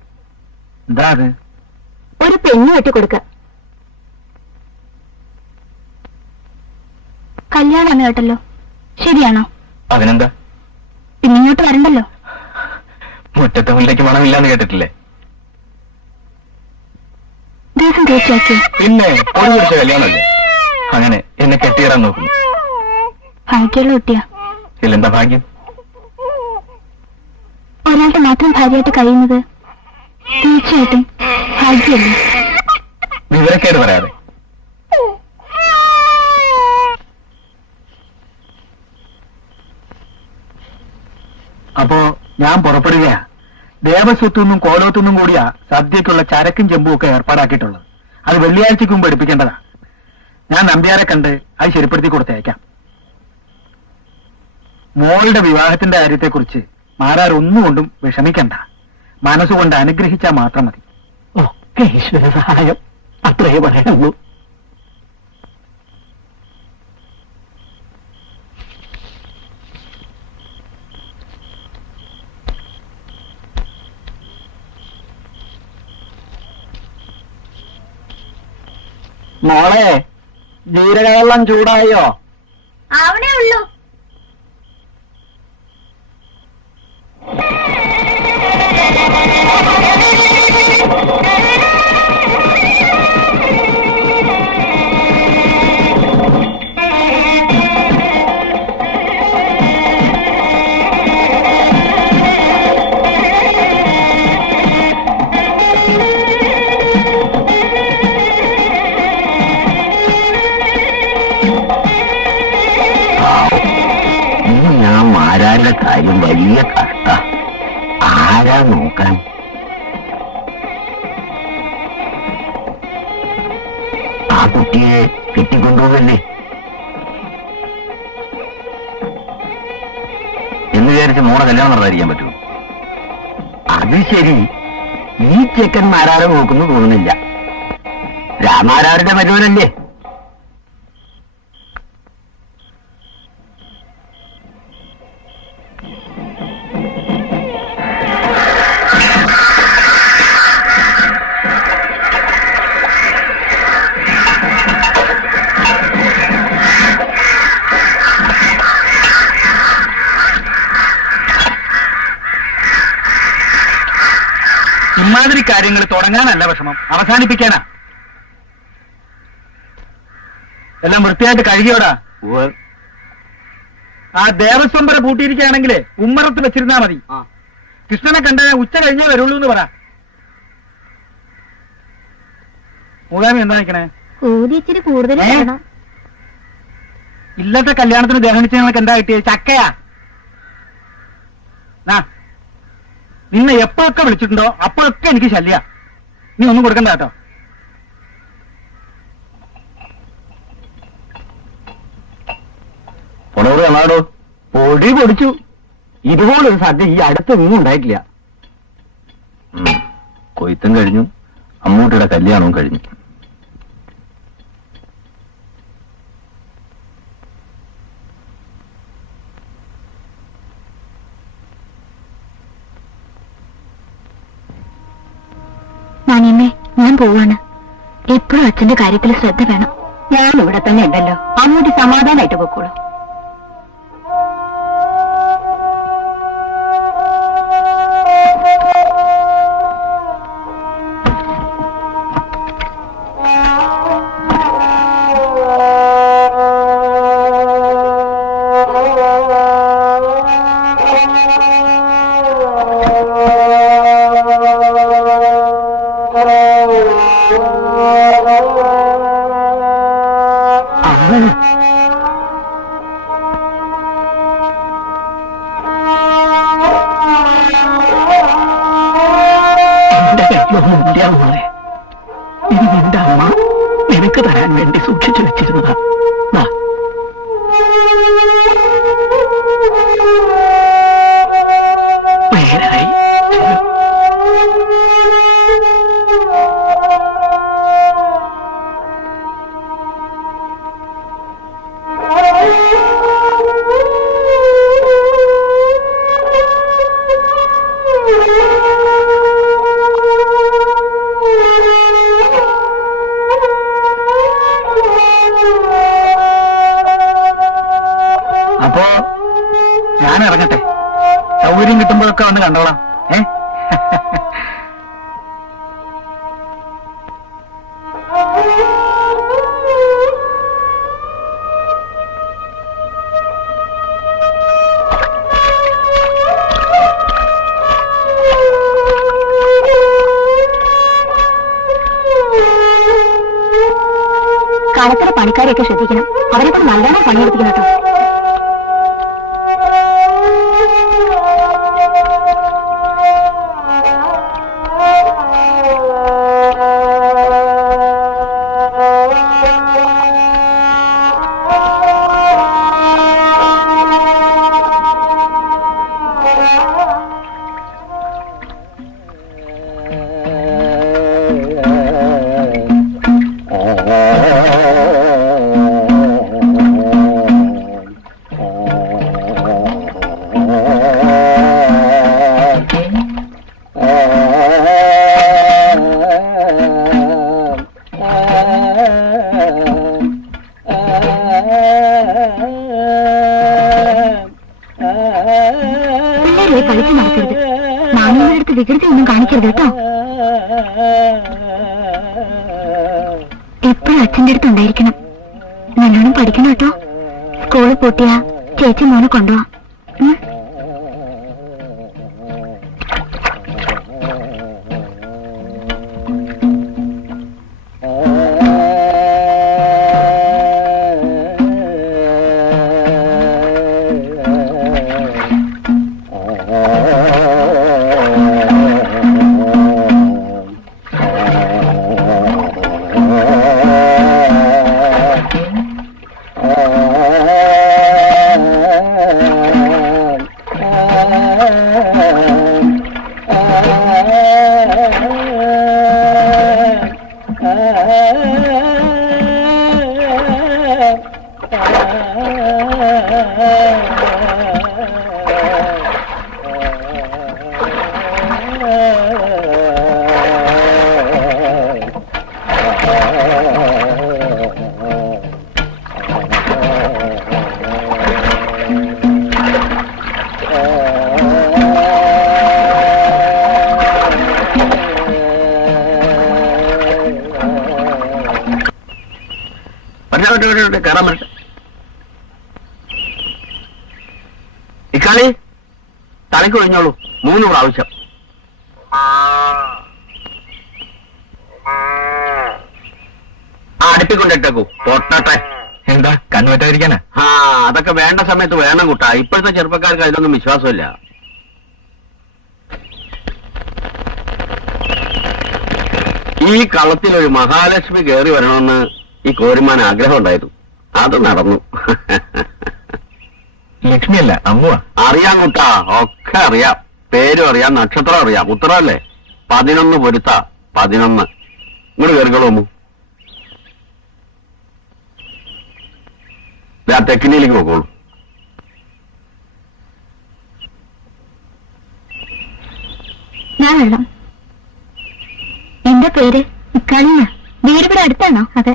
എന്താ അത്? ഒരു പെണ്ണ് വെട്ടിക്കൊടുക്ക. കല്യാണമാണ് കേട്ടല്ലോ, ശരിയാണോ? അതിനെന്താ? പിന്നെ ഇങ്ങോട്ട് വരണ്ടല്ലോ. മുറ്റത്തെ മുല്ലയ്ക്ക് മണമില്ലാന്ന് കേട്ടിട്ടില്ലേ? ദിവസം തീർച്ചയാക്കിയോ? പിന്നെ ഒരു പിടിച്ച കല്യാണമല്ലേ? അങ്ങനെ എന്നെ കെട്ടിയിടാൻ നോക്കുന്നു. ഭാഗ്യമുള്ള കുട്ടിയാ. ഇതിലെന്താ ഭാഗ്യം? ഒരാളുടെ മാത്രം ഭാര്യയായിട്ട് കഴിയുന്നത് തീർച്ചയായിട്ടും ഭാഗ്യമല്ലേ? വിവരക്കേട് പറയാതെ. അപ്പോ ഞാൻ പുറപ്പെടുകയാ. ദേവസ്വത്തുനിന്നും കോലോത്തുനിന്നും കൂടിയാ സദ്യക്കുള്ള ചരക്കും ചെമ്പും ഒക്കെ ഏർപ്പാടാക്കിയിട്ടുള്ളത്. അത് വെള്ളിയാഴ്ചക്ക് മുമ്പ് എടുപ്പിക്കേണ്ടതാ. ഞാൻ നമ്പ്യാരെ കണ്ട് അത് ശരിപ്പെടുത്തി കൊടുത്തയക്കാം. മോളുടെ വിവാഹത്തിന്റെ കാര്യത്തെക്കുറിച്ച് മാരാർ ഒന്നുകൊണ്ടും വിഷമിക്കണ്ട. മനസ്സുകൊണ്ട് അനുഗ്രഹിച്ചാൽ മാത്രം മതി. ഒക്കെ ഈശ്വര സഹായം, അത്രയേ പറയാനുള്ളൂ. മോളെ, ജീരകവെള്ളം ചൂടായോ? അവിടെ ഉള്ളൂ. ഞാൻ മാരാരുടെ കാര്യം വലിയ കഷ്ട. ആരാ നോക്കാൻ? ആ കുട്ടിയെ കെട്ടിക്കൊണ്ടുപോകല്ലേ എന്ന് വിചാരിച്ച് മോളെ കല്യാണം നടത്താതിരിക്കാൻ പറ്റുമോ? അത് ശരി, ഈ ചെക്കൻ മാരാരെ നോക്കുന്നു തോന്നുന്നില്ല. രാമാരാരുടെ പരിപാടിയല്ലേ? ഇമാതിരി കാര്യങ്ങൾ തുടങ്ങാനല്ല വിഷമം, അവസാനിപ്പിക്കാനാ. എല്ലാം വൃത്തിയായിട്ട് കഴുകിയോടാ. ആ ദേവസ്വംബര പൂട്ടിയിരിക്കുകയാണെങ്കിലേ ഉമ്മറത്ത് വെച്ചിരുന്നാ മതി. കൃഷ്ണനെ കണ്ട ഉച്ച കഴിഞ്ഞേ വരുള്ളൂ എന്ന് പറ. മൂകാമി എന്താ നിക്കണേ? കൂതി ഇച്ചിരി കൂടുതൽ വേണം. ഇല്ലത്തെ കല്യാണത്തിന് ദഹനിച്ചങ്ങൾക്ക് എന്താ കിട്ടിയത്? ചക്കയാ. നിന്നെ എപ്പോഴൊക്കെ വിളിച്ചിട്ടുണ്ടോ അപ്പോഴൊക്കെ എനിക്ക് ശല്യ. നീ ഒന്നും കൊടുക്കണ്ട കേട്ടോ. പൊടോട് കാണാടോ, പൊടി പൊടിച്ചു. ഇതുപോലൊരു സദ്യ ഈ അടുത്തൊന്നും ഉണ്ടായിട്ടില്ല. കൊയ്ത്തും കഴിഞ്ഞു, അമ്മൂട്ടിയുടെ കല്യാണവും കഴിഞ്ഞു. നാനിയമ്മേ, ഞാൻ പോവാണ്. എപ്പോഴും അച്ഛന്റെ കാര്യത്തിൽ ശ്രദ്ധ വേണം. ഞാൻ ഇവിടെ തന്നെ ഉണ്ടല്ലോ, അമ്മൂട്ടി സമാധാനമായിട്ട് പൊക്കോളൂ. മോളെ, ഇത് നിന്റെ അമ്മ നിനക്ക് തരാൻ വേണ്ടി സൂക്ഷിച്ചു വെച്ചിരുന്നതാ. നേരായി. സൗകര്യം കിട്ടുമ്പോഴൊക്കെ വന്ന് കണ്ടോളാം. കളത്തിലെ പണിക്കാരെയൊക്കെ ശ്രദ്ധിക്കണം. അവരെ കൊണ്ട് നല്ലോണം പണിയെടുപ്പിക്കണം കേട്ടോ. പിള്ളേരെ കളിച്ചു നടക്കരുത്. നാണയങ്ങളുടെ അടുത്ത് വികൃതി ഒന്നും കാണിക്കരുത് കേട്ടോ. എപ്പോഴും അച്ഛൻ്റെ അടുത്ത് ഉണ്ടായിരിക്കണം. നല്ലോണം പഠിക്കണം കേട്ടോ. സ്കൂളിൽ പൂട്ടിയാ ചേച്ചി മോനെ കൊണ്ടുപോവാം. കയറാൻ പറ്റ ഇക്കാളി തലയ്ക്ക് ഒഴിഞ്ഞോളൂ. 3 പ്രാവശ്യം. അടുപ്പിക്കൊണ്ടിട്ടേക്കൂ. പൊട്ടട്ടെ. എന്താ കണ്ണുപറ്റാതിരിക്കാനാ? അതൊക്കെ വേണ്ട സമയത്ത് വേണം കൂട്ടാ. ഇപ്പോഴത്തെ ചെറുപ്പക്കാർക്ക് അതിലൊന്നും വിശ്വാസമില്ല. ഈ കളത്തിൽ ഒരു മഹാലക്ഷ്മി കയറി വരണമെന്ന് ഈ കോരിമാൻ ആഗ്രഹം ഉണ്ടായിരുന്നു. അത് നടന്നു. ലക്ഷ്മിയല്ല, അമ്മുവാ. അറിയാം കുട്ടാ, ഒക്കെ അറിയാം. പേരും അറിയാം, നക്ഷത്രം അറിയാം. ഉത്തരവല്ലേ? 11 പൊരുത്ത 11. ഇങ്ങോട്ട് കയറിക്കോളൂ അമ്മു. തെക്കിനിയിലേക്ക് നോക്കോളൂ. ഞാൻ വെള്ളം. എന്റെ പേര് ഇക്കാളിയ. വീട് ഇവിടെ അടുത്താണോ? അതെ.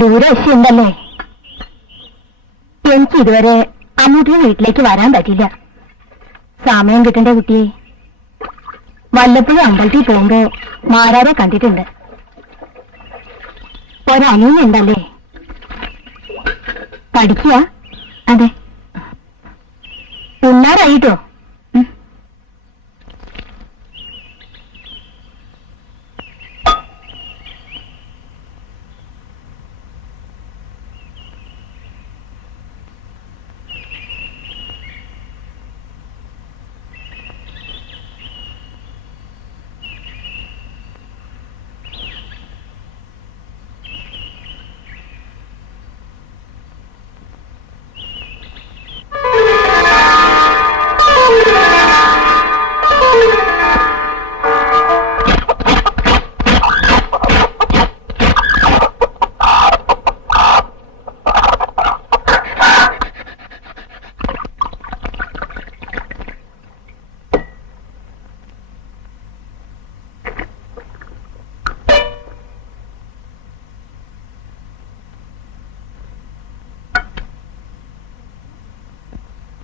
ദൂരവശയുണ്ടല്ലേ? എനിക്ക് ഇതുവരെ അമ്മൂട്ടിയുടെ വീട്ടിലേക്ക് വരാൻ പറ്റില്ല. സമയം കിട്ടണ്ടേ കുട്ടിയെ? വല്ലപ്പോഴും അമ്പലത്തിൽ പോകുമ്പോ മാരാരെ കണ്ടിട്ടുണ്ട്. ഒരനിയനുണ്ടല്ലേ? പഠിക്കുക? അതെ. ഉണ്ണാറായിട്ടോ?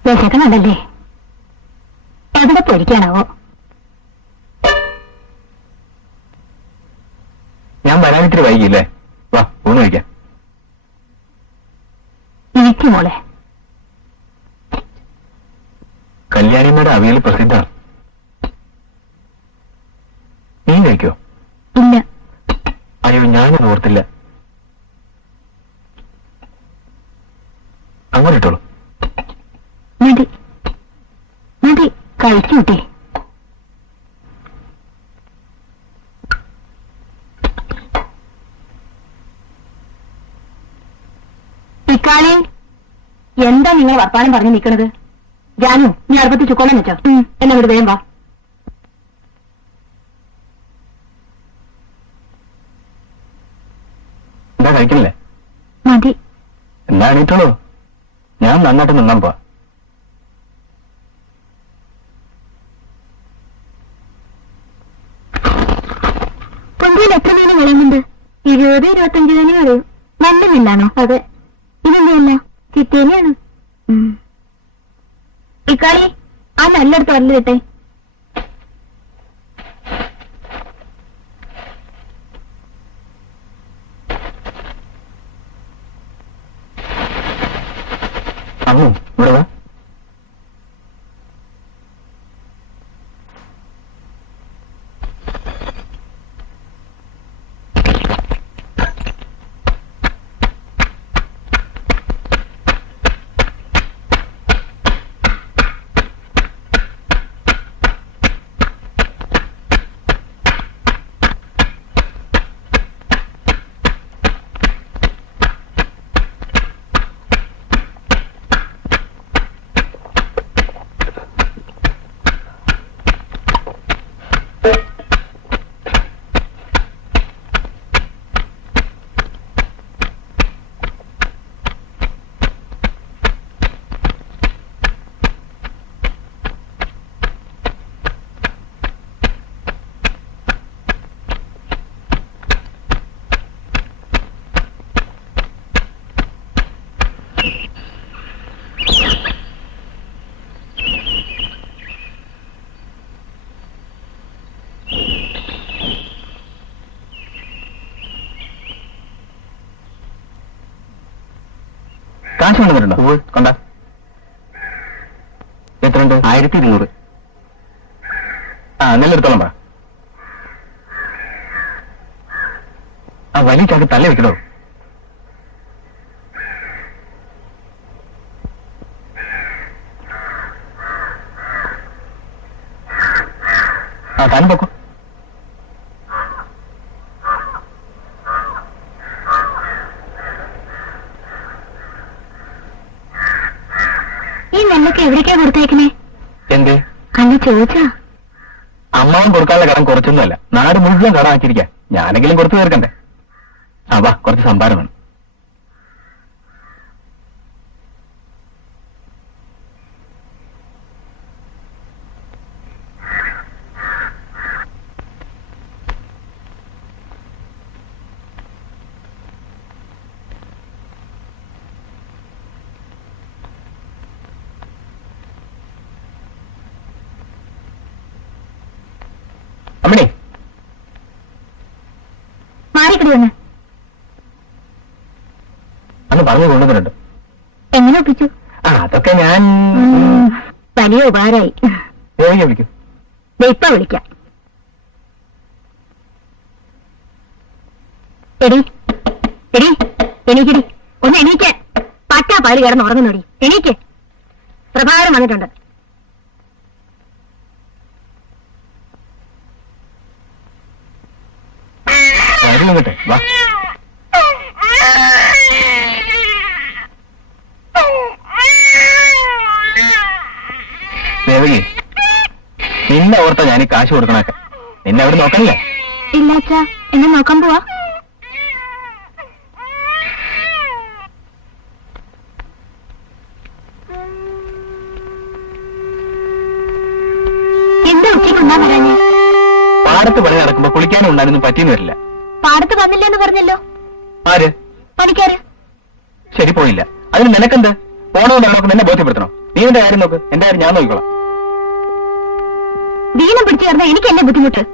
വിശക്കണുണ്ടല്ലേ? എവിടെ പൊരിക്കാനാവോ? ഞാൻ വരാനിത്തിരി വൈകിയില്ലേ? വാ ഊണ് കഴിക്കാം. ഇരിക്കും മോളെ. കല്യാണിയമ്മയുടെ അവിയൽ പ്രസിദ്ധമാണ്. നീ കഴിക്കോ? ഇല്ല. അയ്യോ, ഞാനത് ഓർത്തില്ല. അങ്ങനെ ഇട്ടോളൂ. മതി മതി, കഴിച്ചു കുട്ടി. ഇക്കാളി, എന്താ നിങ്ങൾ വർത്താനം പറഞ്ഞു നിൽക്കണത്? ജാനു, നീ അടുപ്പത്ത് ചുക്കോളം വെച്ചോ. എന്നെ ഇവിടെ വേഗം വാ. എന്താ കഴിക്കണില്ലേ? മതി. എന്താ എണീറ്റോളൂ, ഞാൻ നന്നായിട്ട് നിന്നാൻ പോവാ. പൊന്തിയിൽ എത്ര മീന് വിളയുന്നുണ്ട്? 20-25 തന്നെ വിളയും. നല്ല മീനാണോ? അതെ. ഇതെന്തല്ല, ചിത്തേനെയാണ്. ഇക്കാളി, ആ നല്ലെടുത്ത് വരല് കിട്ടെ. അമ്മു, ഇവിടെ വാ. കാശ് കൊണ്ടുവരുണ്ടോ? കൊണ്ട. എത്രയുണ്ട്? 1200. ആ, നെല്ലെടുത്തോളം പറ. ആ വലിയ ചാക്ക് തള്ളി വെക്കണോ? ആ, താനും പൊക്കോ. ഈ നെല്ലൊക്കെ എവിടേക്കാ കൊടുത്തേക്കണേ? എന്തേ? അന്ന് ചോദിച്ചാ. അമ്മാവൻ കൊടുക്കാനുള്ള കടം കുറച്ചൊന്നുമല്ല, നാട് മുഴുവൻ കടം ആക്കിയിരിക്കാം. ഞാനെങ്കിലും കൊടുത്തു തീർക്കണ്ടേ? ആ വാ, കുറച്ച് സംഭാരം വേണം. അമ്മണി, മാറിക്കടി ഒന്ന്. അന്ന് പറഞ്ഞു കൊണ്ടുവന്നിട്ടുണ്ട്. എങ്ങനെ ഒപ്പിച്ചു? ആ, അതൊക്കെ ഞാൻ വലിയ ഉപകാരമായി. വിളിക്കും. ഇപ്പൊ വിളിക്കാം. എടി എടി, എണീക്കടി, ഒന്ന് എണീക്ക്. പറ്റാ പാല് കിടന്ന് ഉറങ്ങുന്നോടി, എണീക്ക്. പ്രഭാകരൻ വന്നിട്ടുണ്ട്. കേട്ടെ, വാ. ദേവകി, നിന്നെ ഓർത്താ ഞാൻ ഈ കാശ് കൊടുക്കണൊക്കെ. നിന്നെ അവിടെ നോക്കണില്ലേ? ഇല്ല അച്ഛാ, എന്നെ നോക്കാൻ പോവാ. എന്താ ഉച്ചയ്ക്ക് ഉണ്ണാൻ വരാഞ്ഞേ? പാടത്ത് പണി നടക്കുമ്പോ കുളിക്കാനും ഉണ്ടാനൊന്നും പറ്റിയെന്ന് വരില്ല. പാടത്ത് വന്നില്ലെന്ന് പറഞ്ഞല്ലോ. ആര്? പണിക്കാര്. ശരി, പോയില്ല. അതിന് നിനക്കെന്ത്? പോണമെന്ന് നമുക്ക് നിന്നെ ബോധ്യപ്പെടുത്തണം. നീ എന്റെ കാര്യം നോക്ക്, എന്റെ കാര്യം ഞാൻ നോക്കിക്കോളാം. ദീനം പിടിച്ചു ചേർന്ന എനിക്കല്ലേ ബുദ്ധിമുട്ട്.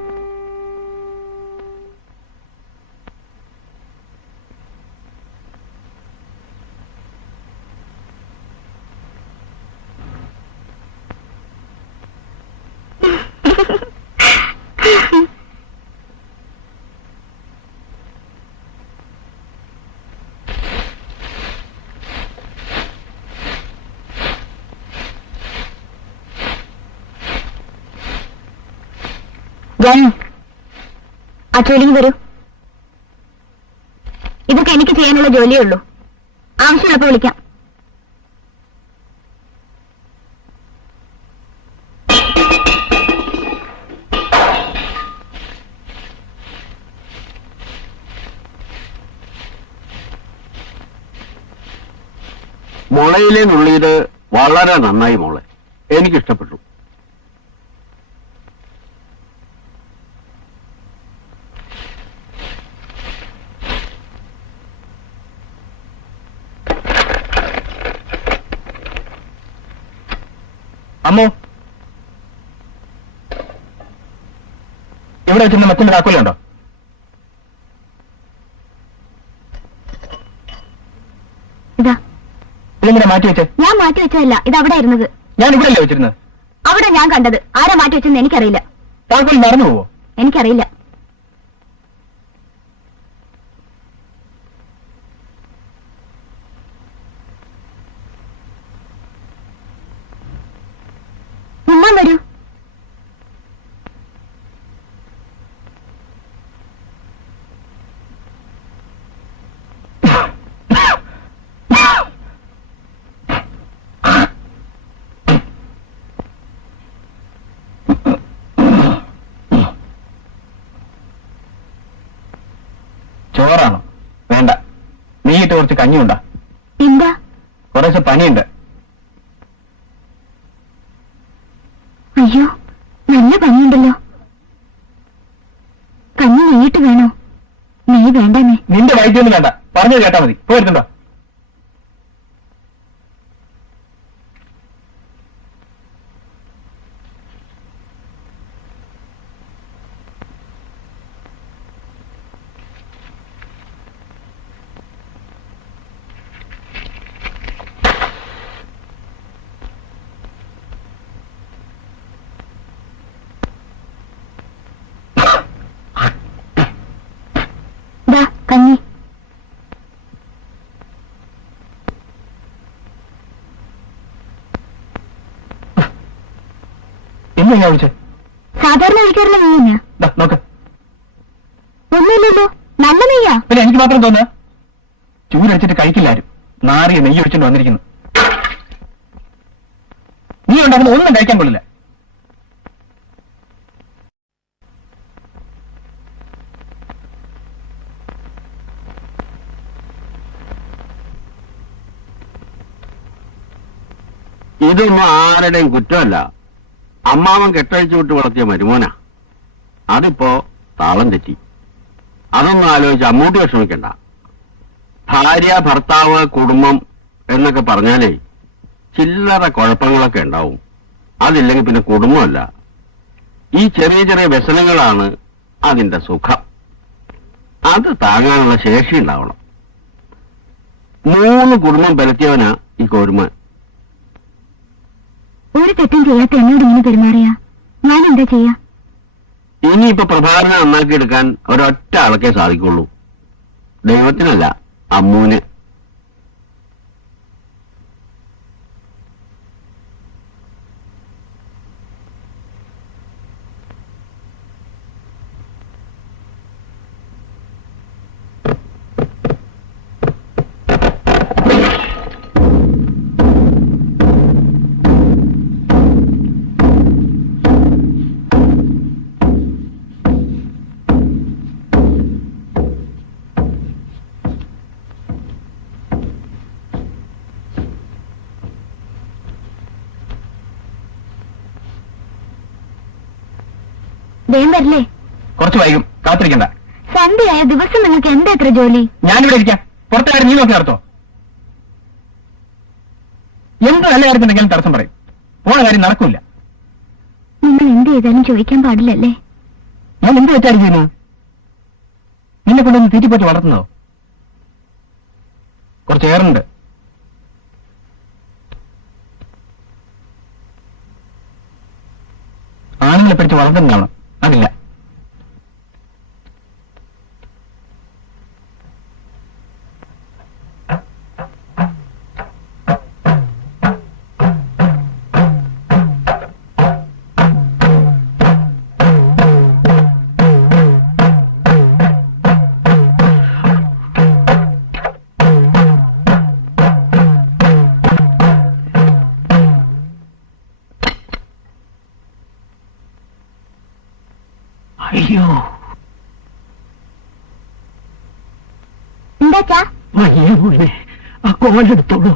ജാനു, ആ ജോലിക്ക് വരൂ. ഇതൊക്കെ എനിക്ക് ചെയ്യാനുള്ള ജോലിയേ ഉള്ളൂ. ആവശ്യമുള്ളപ്പോ വിളിക്കാം. മുളയിലെ നുള്ളിയത് വളരെ നന്നായി മോളെ, എനിക്കിഷ്ടപ്പെട്ടു. അമ്മോ, ഇവിടെ വെച്ചിരുന്ന മച്ചന്റെ താക്കോലുണ്ടോ? ഇതാ. ഇതെങ്ങനെ മാറ്റി വെച്ചേ? ഞാൻ മാറ്റി വെച്ചതല്ല, ഇത് അവിടെ ഇരുന്നത്. ഞാൻ ഇവിടെ അല്ലേ വെച്ചിരുന്നത്? അവിടെ ഞാൻ കണ്ടത്. ആരാ മാറ്റി വെച്ചെന്ന് എനിക്കറിയില്ല. താക്കോൽ മറന്നു പോവോ? എനിക്കറിയില്ല. ഉമ്മ വരൂ. ചോറാണോ? വേണ്ട, നീയിട്ട് കുറച്ച് കഞ്ഞിയുണ്ടാ. എന്താ? കുറേശ്ശെ പനിയുണ്ട്. അയ്യോ, നല്ല പനിയുണ്ടല്ലോ. കഞ്ഞി നെയ്യിട്ട് വേണോ? നെയ്യ് വേണ്ടേ? നിന്റെ വൈദ്യൊന്നും വേണ്ട, പറഞ്ഞത് കേട്ടാ മതി. പോയിരുന്നുണ്ടോ? കഞ്ഞി. ഇന്ന് ഞാൻ വിളിച്ചേ? സാധാരണ കഴിക്കാറില്ല നെയ്യാ. നോക്ക്. ഒന്നുമില്ലല്ലോ, നല്ല നെയ്യാ. പിന്നെ എനിക്ക് മാത്രം തോന്നുക ചൂരടിച്ചിട്ട് കഴിക്കില്ലാരും. നാറിയ നെയ്യ് ഒഴിച്ചിട്ട് വന്നിരിക്കുന്നു. നീ ഉണ്ടാക്കുന്ന ഒന്നും കഴിക്കാൻ കൊള്ളില്ല. ഇതൊന്നും ആരുടെയും കുറ്റമല്ല. അമ്മാവൻ കെട്ടഴിച്ചു വിട്ട് വളർത്തിയ മരുമോനാ. അതിപ്പോ താളം തെറ്റി. അതൊന്നും ആലോചിച്ച് അമ്മൂട്ടി വിഷമിക്കണ്ട. ഭാര്യ, ഭർത്താവ്, കുടുംബം എന്നൊക്കെ പറഞ്ഞാലേ ചില്ലറ കുഴപ്പങ്ങളൊക്കെ ഉണ്ടാവും. അതില്ലെങ്കിൽ പിന്നെ കുടുംബമല്ല. ഈ ചെറിയ ചെറിയ വ്യസനങ്ങളാണ് അതിന്റെ സുഖം. അത് താങ്ങാനുള്ള ശേഷി ഉണ്ടാവണം. 3 കുടുംബം പരത്തിയവനാ ഈ കോരുമാൻ. ഒരു തെറ്റും ചെയ്യാത്ത എന്നോട് ഇങ്ങനെ പെരുമാറിയ ഞാൻ എന്താ ചെയ്യാ? ഇനിയിപ്പോ പ്രഭാകരനെ നന്നാക്കിയെടുക്കാൻ ഒരൊറ്റ ആൾക്കേ സാധിക്കുള്ളൂ. ദൈവത്തിനല്ല, അമ്മൂന്. വേഗം വരില്ലേ? കുറച്ച് വൈകും, കാത്തിരിക്കണ്ട. സന്ധ്യയായ ദിവസം നിങ്ങൾക്ക് എന്താ എത്ര ജോലി? ഞാനിവിടെ ഇരിക്കാം. പുറത്തെ കാര്യം നീ നോക്കി നടത്തോ? എന്ത് നല്ല കാര്യത്തിനെങ്കിലും തടസ്സം പറയും. പോണ കാര്യം നടക്കൂല. നിങ്ങൾ എന്ത് ചെയ്താലും ചോദിക്കാൻ പാടില്ലല്ലേ? ഞാൻ എന്ത് വെച്ചായിരിക്കുന്നു? നിന്നെ കൊണ്ടൊന്ന് തീറ്റിപ്പറ്റി വളർത്തുന്നോ? കുറച്ച് ഏറുണ്ട്. ആണുങ്ങളെ പിടിച്ച് വളർത്തുന്നതാണ്. അതില്ല. അയ്യോ, എന്താച്ചാ? വയ്യ പോലെ ആ കോലെടുത്തോളൂ.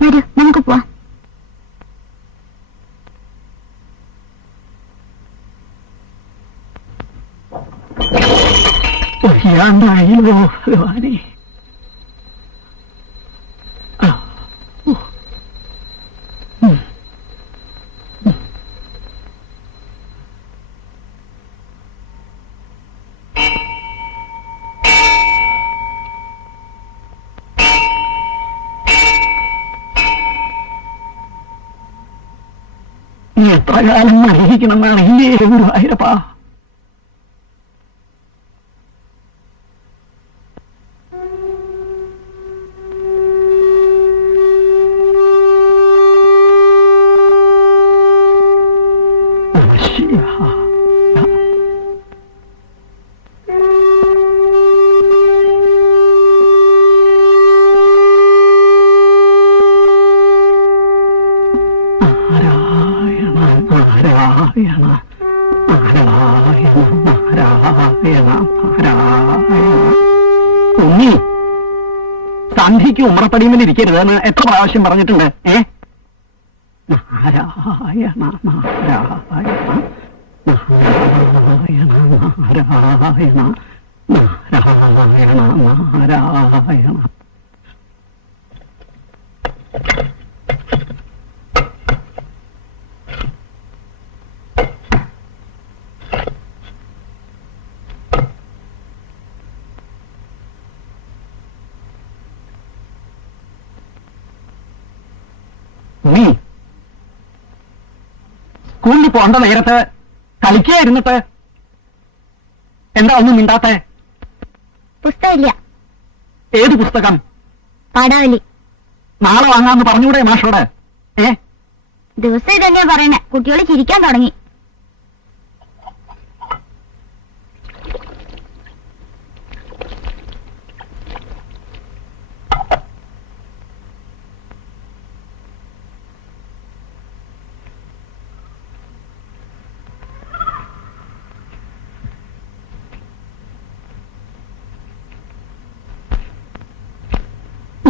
വരൂ, നമുക്ക് പോവാം. ഒയ്യാണ്ടായില്ലോ ഭഗവാനെ. നീ എത്ര കാലം അറിയിക്കണമെന്നാണ് ഇല്ലേ ഗുരുവായൂരപ്പാ? ഉണ്ണി, സന്ധിക്ക് ഉമ്രപ്പടിയുമ്പോൾ ഇരിക്കരുതെന്ന് എത്ര പ്രാവശ്യം പറഞ്ഞിട്ടുണ്ട്? നാരായണ നാരായണ നാരായണ നാരായണ നാരായണ നാരായണ. നീ സ്കൂളിൽ പോണ്ട നേരത്ത് കളിക്കായിരുന്നിട്ട് എന്താ ഒന്നും മിണ്ടാത്തെ? പുസ്തകമില്ല. ഏത് പുസ്തകം? പാടാവലി. നാളെ വാങ്ങാന്ന് പറഞ്ഞൂടെ മാഷോട്? ദിവസം ഇതന്നെയാ പറയണേ. കുട്ടികൾ ചിരിക്കാൻ തുടങ്ങി.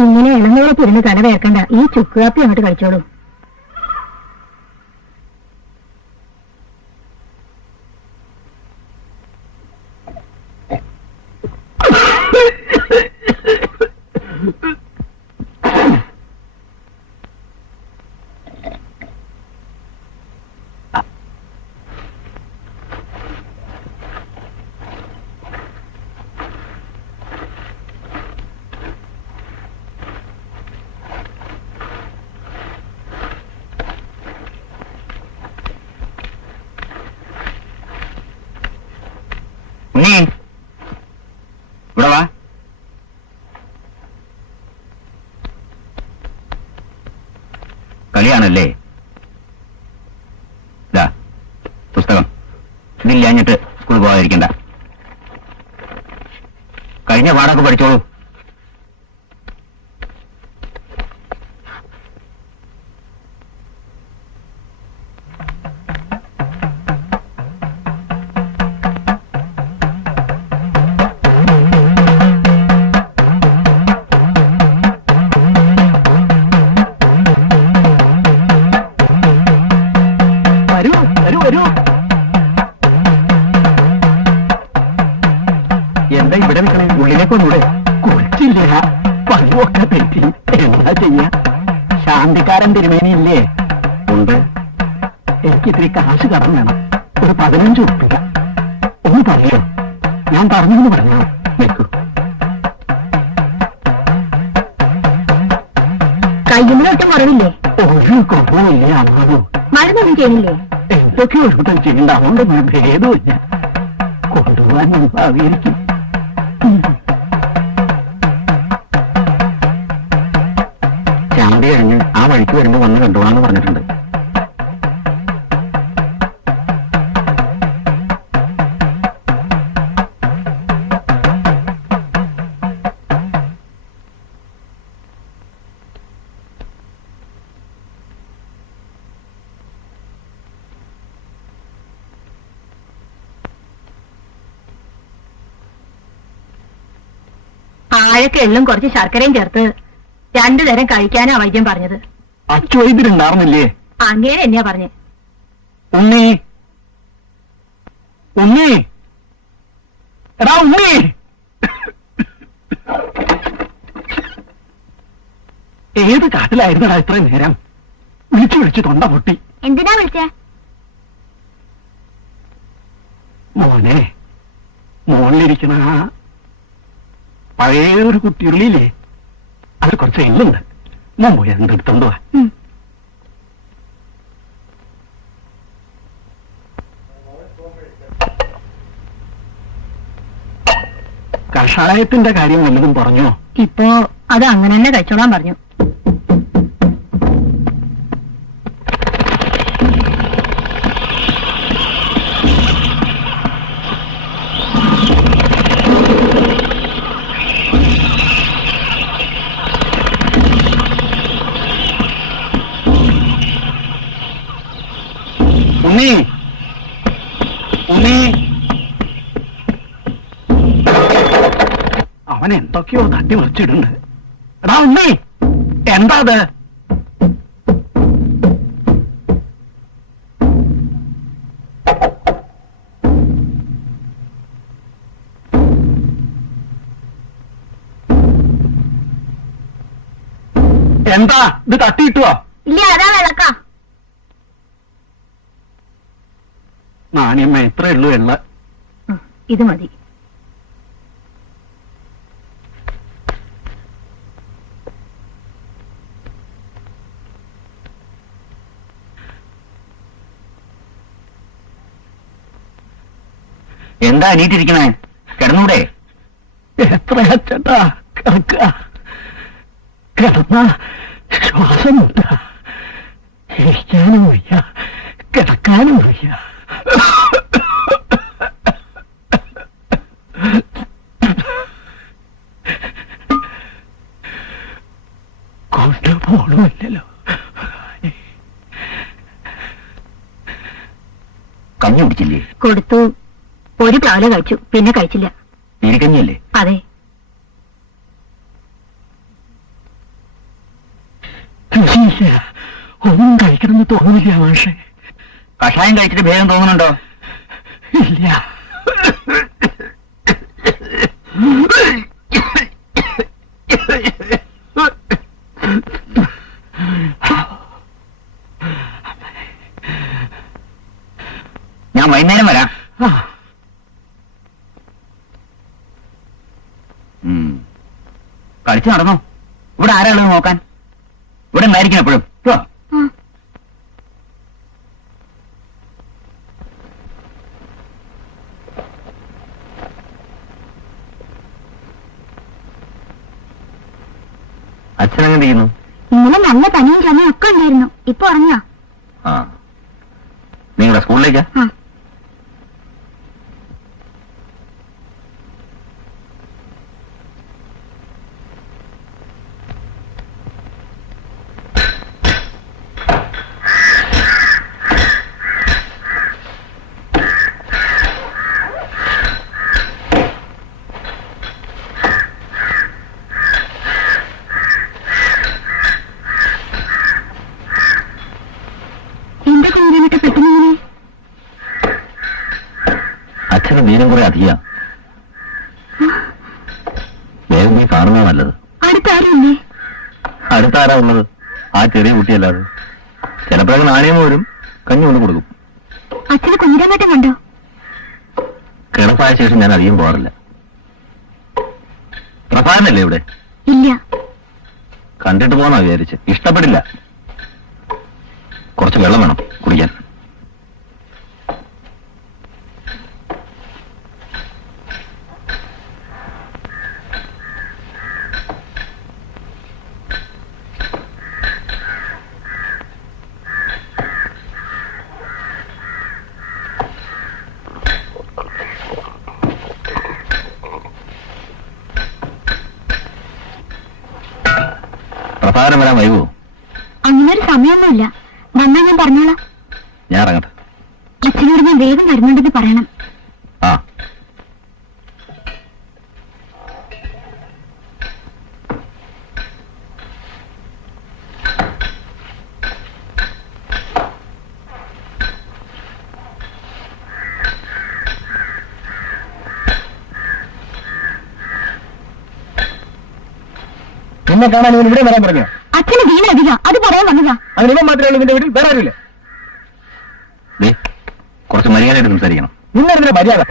ഇങ്ങനെ ഇളനീളത്തിരുന്ന് തല വേർക്കണ്ട. ഈ ചുക്കുകാപ്പി അങ്ങോട്ട് കഴിച്ചോളൂ. ഇവിടെ വാ. കളിയാണല്ലേ? ഇതാ പുസ്തകം. ഇതില്ലാഞ്ഞിട്ട് സ്കൂളിൽ പോകാതിരിക്കണ്ട. കഴിഞ്ഞ പാടൊക്കെ പഠിച്ചോളൂ. തിരുമേനിയില്ലേ? ഉണ്ട്. എനിക്ക് ഇത്തിരി കാശ് കടം വേണം. ഒരു 15 ഉറുപ്പിക. ഒന്ന് പറയോ? ഞാൻ പറഞ്ഞെന്ന് പറഞ്ഞോ? നിൽക്കൂ. കയ്യുന്നൊട്ടും കുറവില്ലേ? ഒരു കുറവില്ലേ അമ്മാവോ? മരുന്നൊന്നും ചെയ്യണില്ലേ? എന്തൊക്കെ ഒരുത്തം ചെയ്യണ്ട, അതുകൊണ്ടൊന്നും ഭേദമില്ല. കൊണ്ടുപോകാൻ ഭാവിയായിരിക്കും. ചാന്തി കഴിഞ്ഞ് ആ വഴിക്ക് വരുമ്പോ വന്ന് കണ്ടോളാന്ന് പറഞ്ഞിട്ടുണ്ട്. ആഴക്ക് എള്ളും കുറച്ച് ശർക്കരയും ചേർത്ത് 2 തരം കഴിക്കാനാ വൈദ്യം പറഞ്ഞത്. അച്ചുവൈദ്യരുണ്ടാർന്നില്ലേ? അങ്ങനെ തന്നെയാ പറഞ്ഞേ. ഉണ്ണി, ഉണ്ണി, എടാ ഉണ്ണി! ഏത് കാട്ടിലായിരുന്നടാ ഇത്രയും നേരം? വിളിച്ചു വിളിച്ച് തൊണ്ട പൊട്ടി. എന്തിനാ വിളിച്ചേ? മോനെ, മോളിലിരിക്കുന്ന പഴയ ഒരു കുട്ടിയുള്ളില്ലേ, അത് കുറച്ച് എല്ലുണ്ട്. മോൻ പോയി എന്തെടുത്തോണ്ട് വാ. കഷായത്തിന്റെ കാര്യം വല്ലതും പറഞ്ഞോ? ഇപ്പോ അത് അങ്ങനെ തന്നെ കഴിച്ചോളാൻ പറഞ്ഞു. ഉണ്ണി, ഉണ്ണി, അവൻ എന്തൊക്കെയോ തട്ടി മറിച്ചിടുന്നുണ്ട്. എടാ ഉണ്ണി, എന്താ അത്? എന്താ ഇത് തട്ടിയിട്ടുവോ? ഇല്ല, അതാ വിളക്ക. നാണിയമ്മ എത്ര ഉള്ളൂ എള്ള? ഇത് മതി. എന്താ എണീറ്റിരിക്കണേ? കിടന്നൂടെ? എത്ര ചേട്ടാ കിടക്ക? കിടന്ന ശ്വാസം മുട്ട. ഇരിക്കാനും വയ്യ, കിടക്കാനും വയ്യ. കൊണ്ടുപോകണമല്ലോ. കഞ്ഞി കുടിച്ചില്ലേ? കൊടുത്തു. ഒരു പ്ലാവില കഴിച്ചു, പിന്നെ കഴിച്ചില്ല. നീരിക്കഞ്ഞിയല്ലേ? അതെ. ഒന്നും കഴിക്കണമെന്ന് തോന്നുന്നില്ല മാഷെ. കഷായം കഴിച്ചിട്ട് ഭേദം തോന്നുന്നുണ്ടോ? ഇല്ല. ഞാൻ വൈകുന്നേരം വരാം. കളിച്ചു നടന്നോ? ഇവിടെ ആരാളുള്ളത് നോക്കാൻ? ഇവിടെ ഉണ്ടായിരിക്കണം എപ്പോഴും. അച്ഛനെങ്ങനെ ചെയ്യുന്നു? ഇന്നലെ നല്ല പനിയും ചുമയും ഒക്കെ ഉണ്ടായിരുന്നു. ഇപ്പൊ ഉറങ്ങാ. ആ, നിങ്ങളുടെ സ്കൂളിലേക്കാ? അച്ഛന് വീരം കുറെ അധിക. വേഗം നീ കാണുന്നത് നല്ലത്. അടുത്താരുമില്ലേ? അടുത്താരാ ഉള്ളത്? ആ ചെറിയ കുട്ടിയല്ലാതെ ചിലപ്പോഴൊക്കെ നാണയം വരും, കഞ്ഞി കൊണ്ട് കൊടുക്കും. അച്ഛന് കുഞ്ഞിരാമേട്ടൻ കണ്ടോ? കിടപ്പായ ശേഷം ഞാൻ അധികം പോകാറില്ല. പ്രഭാതനല്ലേ ഇവിടെ? ഇല്ല. കണ്ടിട്ട് പോകാന്നാ വിചാരിച്ച്. ഇഷ്ടപ്പെടില്ല. കുറച്ച് വെള്ളം വേണം കുടിക്കാൻ. പ്രഭാകരൻ വരാൻ വൈകുമോ? അങ്ങനൊരു സമയമൊന്നുമില്ല. വന്നാ ഞാൻ പറഞ്ഞോളാം. ഞാൻ ഇറങ്ങട്ടെ. അച്ഛനോട് ഞാൻ വേഗം വരുന്നുണ്ടെന്ന് പറയണം. ആ. എന്നെ കാണാൻ ഇവൻ ഇവിടെ വരാൻ പറഞ്ഞോ? അച്ഛന് വീണ അധിക അത് പറയാൻ വന്നതാ. അങ്ങനെ ഇവൻ മാത്രമേ ഉള്ളൂ നിന്റെ വീട്ടിൽ? വേറെ ആരുമില്ല? കുറച്ച് മര്യാദയായിട്ട് സംസാരിക്കണം. നിന്നെന്തിനാ മര്യാദ?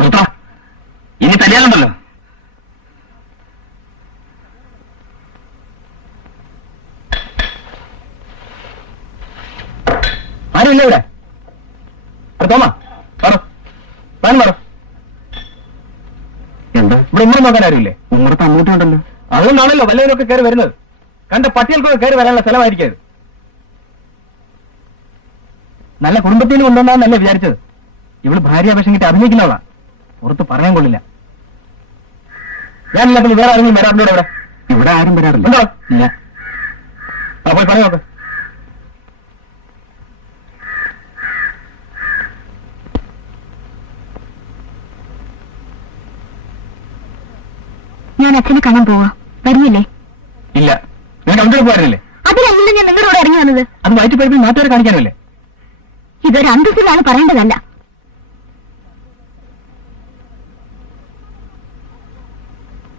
നിർത്താ. ഇനി തല്ലിയാലുണ്ടല്ലോ. ആരുമില്ല ഇവിടെ? തോമാ പറ, താൻ പറ. എന്താ ഇവിടെ ഉമ്മ നോക്കാൻ ആരുമില്ലേ? ഉമ്മറത്ത് അമ്മൂട്ടുണ്ടല്ലോ. അതുകൊണ്ടാണല്ലോ വല്ലവരൊക്കെ കയറി വരുന്നത്. കണ്ട പട്ടികൾക്കൊക്കെ കയറി വരാനുള്ള സ്ഥലമായിരിക്കും. നല്ല കുടുംബത്തിൽ കൊണ്ടുവന്നാന്നല്ലേ വിചാരിച്ചത്? ഇവള് ഭാര്യാപക്ഷം കിട്ടി അഭിനയിക്കുന്നവളാ. പുറത്ത് പറയാൻ കൊള്ളില്ല. ഞാനില്ലാത്ത വേറെ ആരെങ്കിലും വരാറുണ്ടോ ഇവിടെ? ഇവിടെ ആരും വരാറില്ല. ഉണ്ടോ? ഇല്ല. ആ പോയി പറയാം നോക്ക്. ഞാൻ അച്ഛനെ കാണാൻ പോവാ. വരുന്നില്ലേ? ഇല്ല. ഞാൻ കണ്ടു പോകാനില്ലേ? അതിലല്ല ഞാൻ നിങ്ങളോട് ഇറങ്ങി വന്നത്. അത് വയറ്റി പഴുപ്പിൽ നാട്ടുകാരെ കാണിക്കാനല്ലേ? ഇതൊരു അന്തസ്സിലാണ് പറയേണ്ടതല്ല.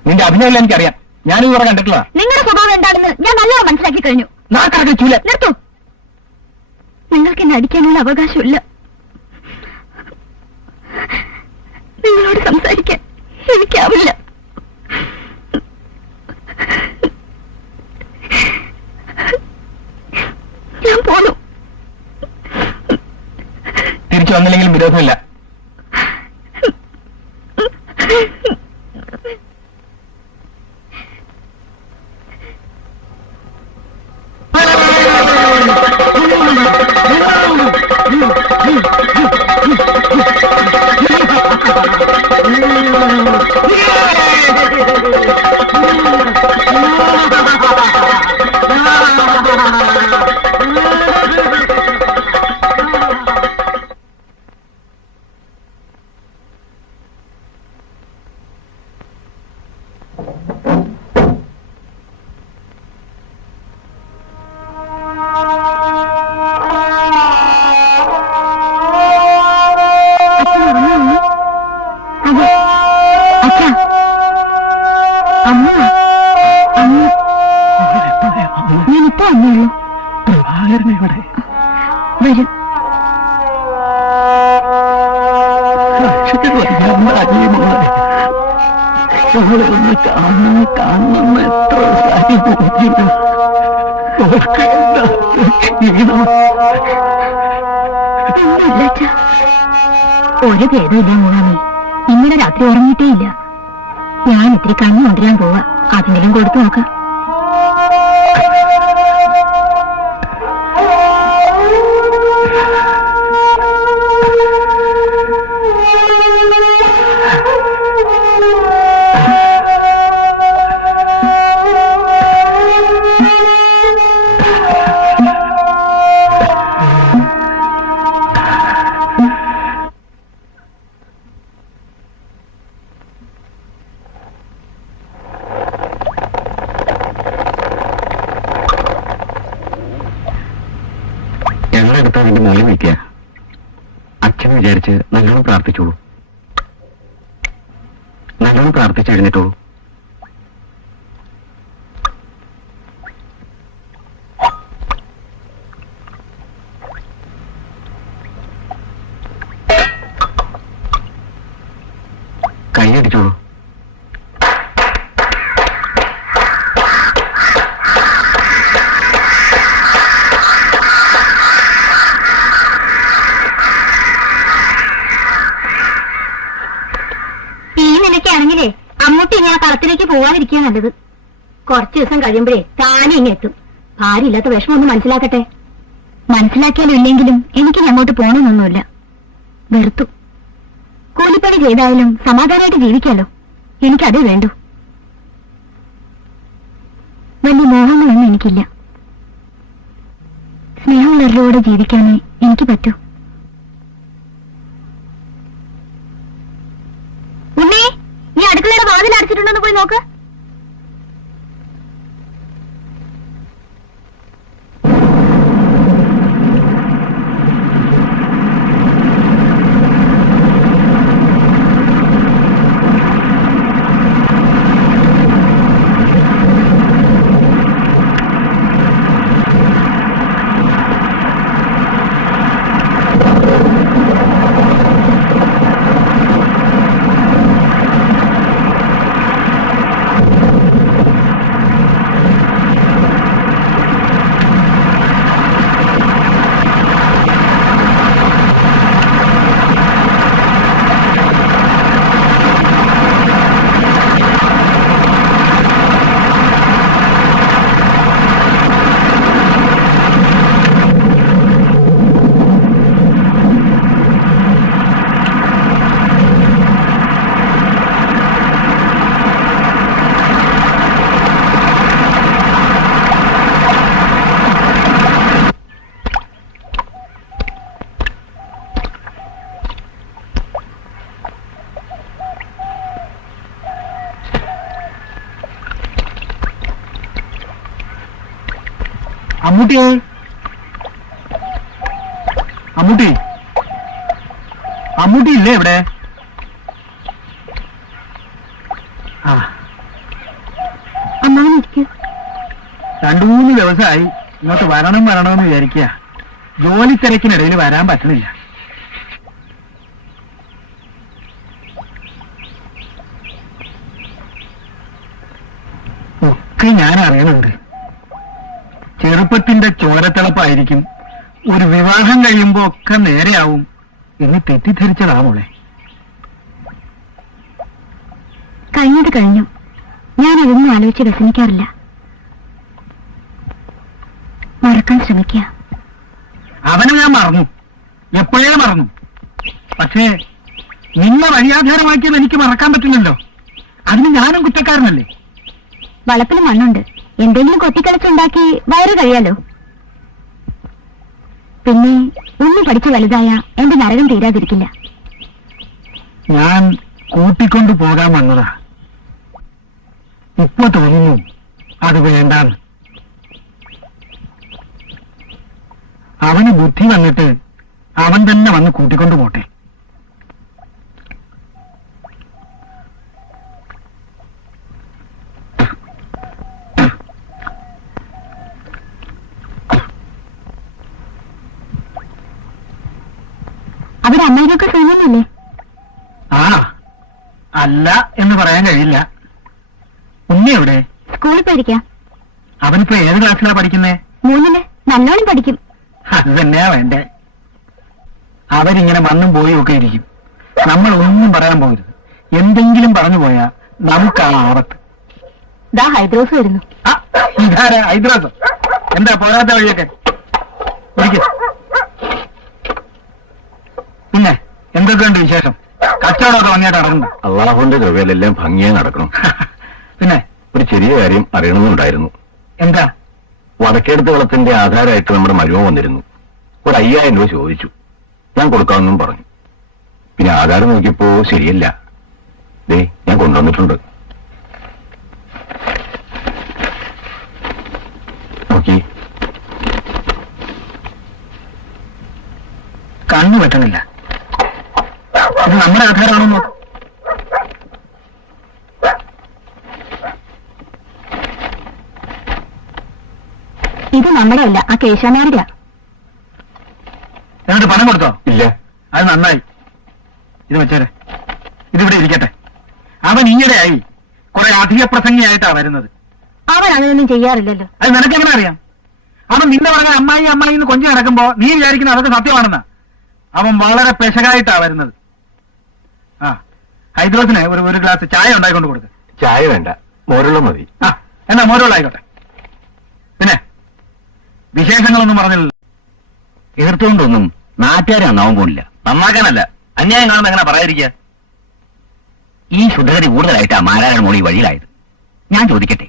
നിന്റെ അഭിനയം എനിക്കറിയാം. ഞാനും ഇവിടെ കണ്ടിട്ടുള്ള. നിങ്ങളുടെ സ്വഭാവം എന്താണെന്ന് ഞാൻ നല്ലോണം മനസ്സിലാക്കി കഴിഞ്ഞു. നാക്കടക്ക് ചൂല. നിർത്തൂ. നിങ്ങൾക്ക് എന്നെ അടിക്കാനുള്ള അവകാശമില്ല. നിങ്ങളോട് സംസാരിക്കാൻ എനിക്കാവില്ല. ഞാൻ പോന്നു. തിരിച്ചു വന്നില്ലെങ്കിലും വിരോധമില്ല. ഞാനിപ്പോ വന്നുള്ളൂ. ഇവിടെ വരും. ഒന്ന് കാണണം എത്ര ഒരു ഭേദമില്ല മോളാമേ. ഇന്നലെ രാത്രി ഉറങ്ങിയിട്ടേ ഇല്ല. ഞാൻ ഇത്തിരി കഞ്ഞി കൊണ്ടുവരാൻ പോവാ. അതിനെല്ലാം കൊടുത്തു നോക്കാം. ഞങ്ങളെടുത്ത് അതിന്റെ മൂലം വയ്ക്കുക. അച്ഛൻ വിചാരിച്ച് നല്ലോണം പ്രാർത്ഥിച്ചോളൂ. നല്ലോണം പ്രാർത്ഥിച്ചെഴുന്നേറ്റോളൂ. കൈയടിച്ചോളൂ. ഈ നിലയ്ക്കാണെങ്കിലേ അമ്മൂട്ടി ഇനി ആ കളത്തിലേക്ക് പോവാതിരിക്കാൻ നല്ലത്. കുറച്ചു ദിവസം കഴിയുമ്പോഴേ താനെ ഇങ്ങ് എത്തും. ഭാര്യ ഇല്ലാത്ത വിഷമം ഒന്ന് മനസ്സിലാക്കട്ടെ. മനസ്സിലാക്കിയാലും ഇല്ലെങ്കിലും എനിക്ക് ഇനി അങ്ങോട്ട് പോകണമെന്നൊന്നുമില്ല. വെറുത്തു. കൂലിപ്പണി ചെയ്തായാലും സമാധാനമായിട്ട് ജീവിക്കാലോ. എനിക്കതേ വേണ്ടു. വലിയ മോഹങ്ങളൊന്നും എനിക്കില്ല. സ്നേഹമുള്ളവരിലൂടെ ജീവിക്കാനേ എനിക്ക് പറ്റൂ. ഉണ്ണി, നീ അടുക്കളയുടെ വാതിൽ അടച്ചിട്ടുണ്ടെന്ന് പോയി നോക്ക്. അമ്മൂട്ടി, അമ്മൂട്ടി, അമ്മൂട്ടി ഇല്ലേ ഇവിടെ? ആ, അമ്മാവനിരിക്കൂ. 2-3 ദിവസമായി ഇങ്ങോട്ട് വരണമെന്ന് വിചാരിക്കുക. ജോലി തിരക്കിനിടയിൽ വരാൻ പറ്റണില്ല. ഒക്കെ ഞാൻ അറിയണുണ്ട്. ചെറുപ്പത്തിന്റെ ചോരത്തിളപ്പായിരിക്കും. ഒരു വിവാഹം കഴിയുമ്പോ ഒക്കെ നേരെയാവും എന്ന് തെറ്റിദ്ധരിച്ചതാ മോളെ. കഴിഞ്ഞത് കഴിഞ്ഞു. ഞാൻ അതൊന്നും ആലോചിച്ച് വ്യസനിക്കാറില്ല. മറക്കാൻ ശ്രമിക്കുക. അവനെ ഞാൻ മറന്നു, എപ്പോഴേ മറന്നു. പക്ഷേ നിന്നെ വഴിയാധാരമാക്കിയത് എനിക്ക് മറക്കാൻ പറ്റില്ലല്ലോ. അതിന് ഞാനും കുറ്റക്കാരനല്ലേ? വളപ്പിൽ മണ്ണുണ്ട്. എന്തെങ്കിലും കൊത്തിക്കളിച്ചുണ്ടാക്കി വയറ് കഴിയാലോ. പിന്നെ ഉണ്ണി പഠിച്ചു വലുതായ എന്റെ നരകം തീരാതിരിക്കില്ല. ഞാൻ കൂട്ടിക്കൊണ്ടു പോകാൻ വന്നതാ. ഇപ്പൊ തോന്നുന്നു അത് വേണ്ടാന്ന്. അവന് ബുദ്ധി വന്നിട്ട് അവൻ തന്നെ വന്ന് കൂട്ടിക്കൊണ്ടു പോട്ടെ. അവിടെ അമ്മയിലൊക്കെ സൈന്യമല്ലേ? ആ, അല്ല എന്ന് പറയാൻ കഴിയില്ല. ഉണ്ണി എവിടെ? സ്കൂളിൽ പോയിരിക്കാം. അവനിപ്പോ ഏത് ക്ലാസ്സിലാ പഠിക്കുന്നേ? 3-ല്. നല്ലോണം പഠിക്കും. അത് തന്നെയാ വേണ്ടേ. അവരിങ്ങനെ മണ്ണും പോയും ഒക്കെ ഇരിക്കും. നമ്മൾ ഒന്നും പറയാൻ പോകരുത്. എന്തെങ്കിലും പറഞ്ഞു പോയാ നമുക്കാണ് ആപത്ത്. ദാ ഹൈദ്രോസ് വരുന്നു. ആ, ഇതാരാ ഹൈദ്രാസ്? എന്താ പോരാത്ത വഴിയൊക്കെ? പിന്നെ എന്തൊക്കെയുണ്ട് വിശേഷം? കച്ചവടമൊക്കെ ഭംഗിയായിട്ട് നടക്കുന്നു? അള്ളാഹുവിന്റെ കൃപയിലെല്ലാം ഭംഗിയായി നടക്കണം. പിന്നെ ഒരു ചെറിയ കാര്യം അറിയണമെന്നുണ്ടായിരുന്നു. എന്താ? വടക്കേടത്ത് കുളത്തിന്റെ ആധാരമായിട്ട് നമ്മുടെ മരുമ വന്നിരുന്നു. ഒരു 5000 രൂപ ചോദിച്ചു. ഞാൻ കൊടുക്കാമെന്നും പറഞ്ഞു. പിന്നെ ആധാരം നോക്കിയപ്പോ ശരിയല്ല. ദേ, ഞാൻ കൊണ്ടുവന്നിട്ടുണ്ട്. നോക്കി. കണ്ണു പറ്റണില്ല. ഇത് നമ്മുടെ ആധാരമാണോ നോക്ക്. ഇത് നമ്മുടെ അല്ല, ആ കേശവനാരുടെ. എന്നിട്ട് പണം കൊടുത്തോ? ഇല്ല. അത് നന്നായി. ഇത് വെച്ചേരെ. ഇതിവിടെ ഇരിക്കട്ടെ. അവൻ ഈയിടെയായി കുറെ അധിക പ്രസംഗിയായിട്ടാ വരുന്നത്. അവൻ അങ്ങനെയൊന്നും ചെയ്യാറില്ലല്ലോ. അത് നിനക്കെങ്ങനെ അറിയാം? അവൻ നിന്നെ പറഞ്ഞ അമ്മായി അമ്മായി എന്ന് കൊഞ്ചി നടക്കുമ്പോ നീ വിചാരിക്കുന്ന അതൊക്കെ സത്യമാണെന്നാ. അവൻ വളരെ പെശകായിട്ടാ വരുന്നത്. ആ, ഹൈദ്രോസിന് ഒരു ഗ്ലാസ് ചായ ഉണ്ടായിക്കൊണ്ട് കൊടുക്ക. ചായ വേണ്ട, മോരുള്ള മതി. ആ, എന്നാ മോരുള്ളായിക്കോട്ടെ. പിന്നെ വിശേഷങ്ങളൊന്നും പറഞ്ഞില്ല. എതിർത്തുകൊണ്ടൊന്നും നാട്ടുകാരെ നന്നാവാൻ പോണില്ല. നന്നാക്കാനല്ല, അന്യായം കാണുന്ന എങ്ങനെ പറയാതിരിക്കുക? ഈ ശുദ്ധഗതി കൂടുതലായിട്ടാ മാരായണ മോളി വഴിയിലായത്. ഞാൻ ചോദിക്കട്ടെ,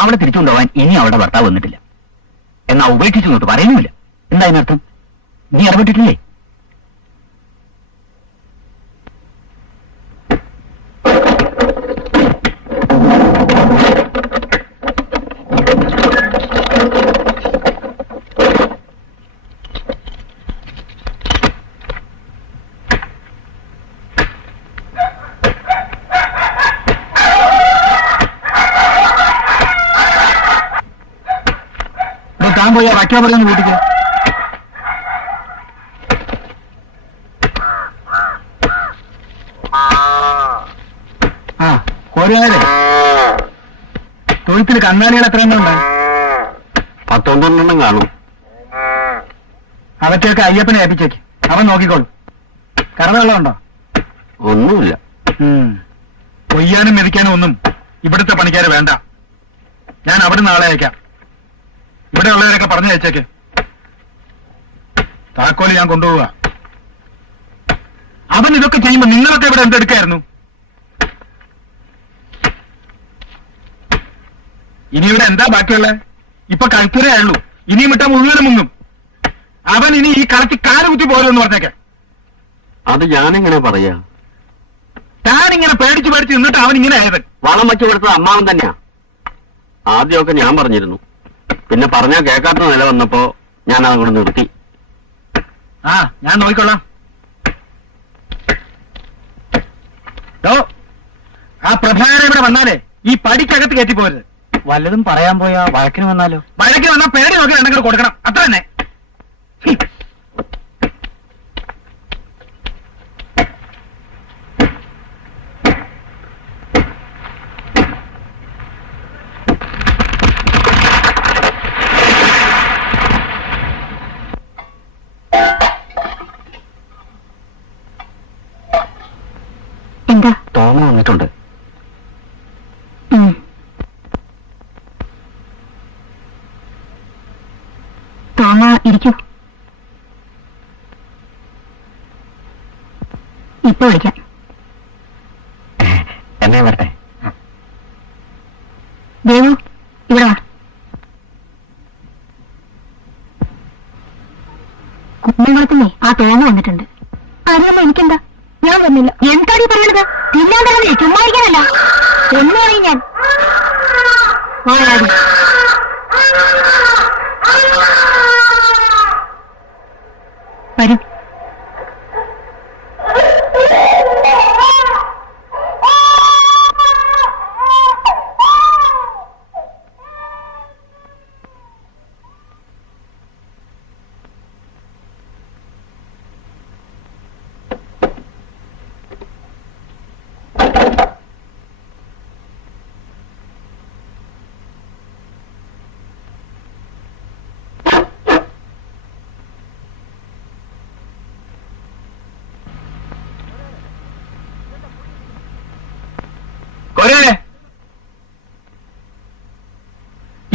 അവളെ തിരിച്ചുകൊണ്ടുപോകാൻ ഇനി അവളുടെ ഭർത്താവ് വന്നിട്ടില്ല, എന്നാ ഉപേക്ഷിച്ചു നോട്ട് പറയുന്നുമില്ല. എന്താ അതിനർത്ഥം? നീ ഇടപെട്ടിട്ടില്ലേ? താൻ പോയി വയ്ക്കാൻ പറയുന്ന കൂട്ടിക്ക്. ആ, കോരുകാരെ തൊഴുത്തിൽ കന്നാലികൾ എത്ര എണ്ണം ഉണ്ട്? 19 കാണും. അവറ്റൊക്കെ അയ്യപ്പനെ ഏൽപ്പിച്ചേക്ക്, അവൻ നോക്കിക്കോളും. കറവെള്ളമുണ്ടോ? ഒന്നുമില്ല. കൊയ്യാനും മെതിക്കാനും ഒന്നും ഇവിടുത്തെ പണിക്കാര് വേണ്ട. ഞാൻ അവിടെ നാളെ അയക്കാം. ഇവിടെ ഉള്ളവരൊക്കെ പറഞ്ഞു അയച്ചേക്ക്. താക്കോല് ഞാൻ കൊണ്ടുപോവുക. അവൻ ഇതൊക്കെ ചെയ്യുമ്പോ നിങ്ങളൊക്കെ ഇവിടെ എന്തെടുക്കായിരുന്നു? ഇനി ഇവിടെ എന്താ ബാക്കിയുള്ളത്? ഇപ്പൊ കളിക്കരേ ഉള്ളൂ. ഇനിയും വിട്ടാ മുഴുവനും മുങ്ങും. അവൻ ഇനി ഈ കളത്തി കാല് കുത്തി പോരെന്ന് പറഞ്ഞേക്കെ. അത് ഞാനെങ്ങനെ പറയാ? താനിങ്ങനെ പേടിച്ച് പേടിച്ച് നിന്നിട്ട് അവൻ ഇങ്ങനെ ആയത്. വളം വെച്ചു കൊടുത്തത് അമ്മാവൻ തന്നെയാ. ആദ്യമൊക്കെ ഞാൻ പറഞ്ഞിരുന്നു, പിന്നെ പറഞ്ഞാൽ കേൾക്കാത്ത നില വന്നപ്പോ ഞാൻ അതങ്ങോട്ട് നിർത്തി. ആ, ഞാൻ നോക്കിക്കൊള്ളാം. ആ പ്രഭാകരൻ ഇവിടെ വന്നാലേ ഈ പടിക്കകത്ത് കയറ്റി പോരുത്. വല്ലതും പറയാൻ പോയാ വഴക്കിന് വന്നാലോ? വഴക്ക് വന്നാൽ പേടി നോക്കി രണ്ടെങ്കിലും കൊടുക്കണം, അത്ര തന്നെ. എന്താ? തോമ വന്നിട്ടുണ്ട്. തോമ ഇരിക്കൂ. ഇപ്പൊ വിളിക്കാം. എന്നെ വരട്ടെ. ദേവു, ഇവിടെ വാ. കുന്നംകുളത്തുനിന്നേ ആ തോമ വന്നിട്ടുണ്ട്. അറിയാമോ? എനിക്കെന്താ? ഞാൻ വന്നില്ല. എന്താടി പറയണത്? തിന്നാൻ പറഞ്ഞേ, ചുമ്മാ ഇരിക്കാനല്ല. എന്ന് പറയും ഞാൻ. വായാടി. വരൂ.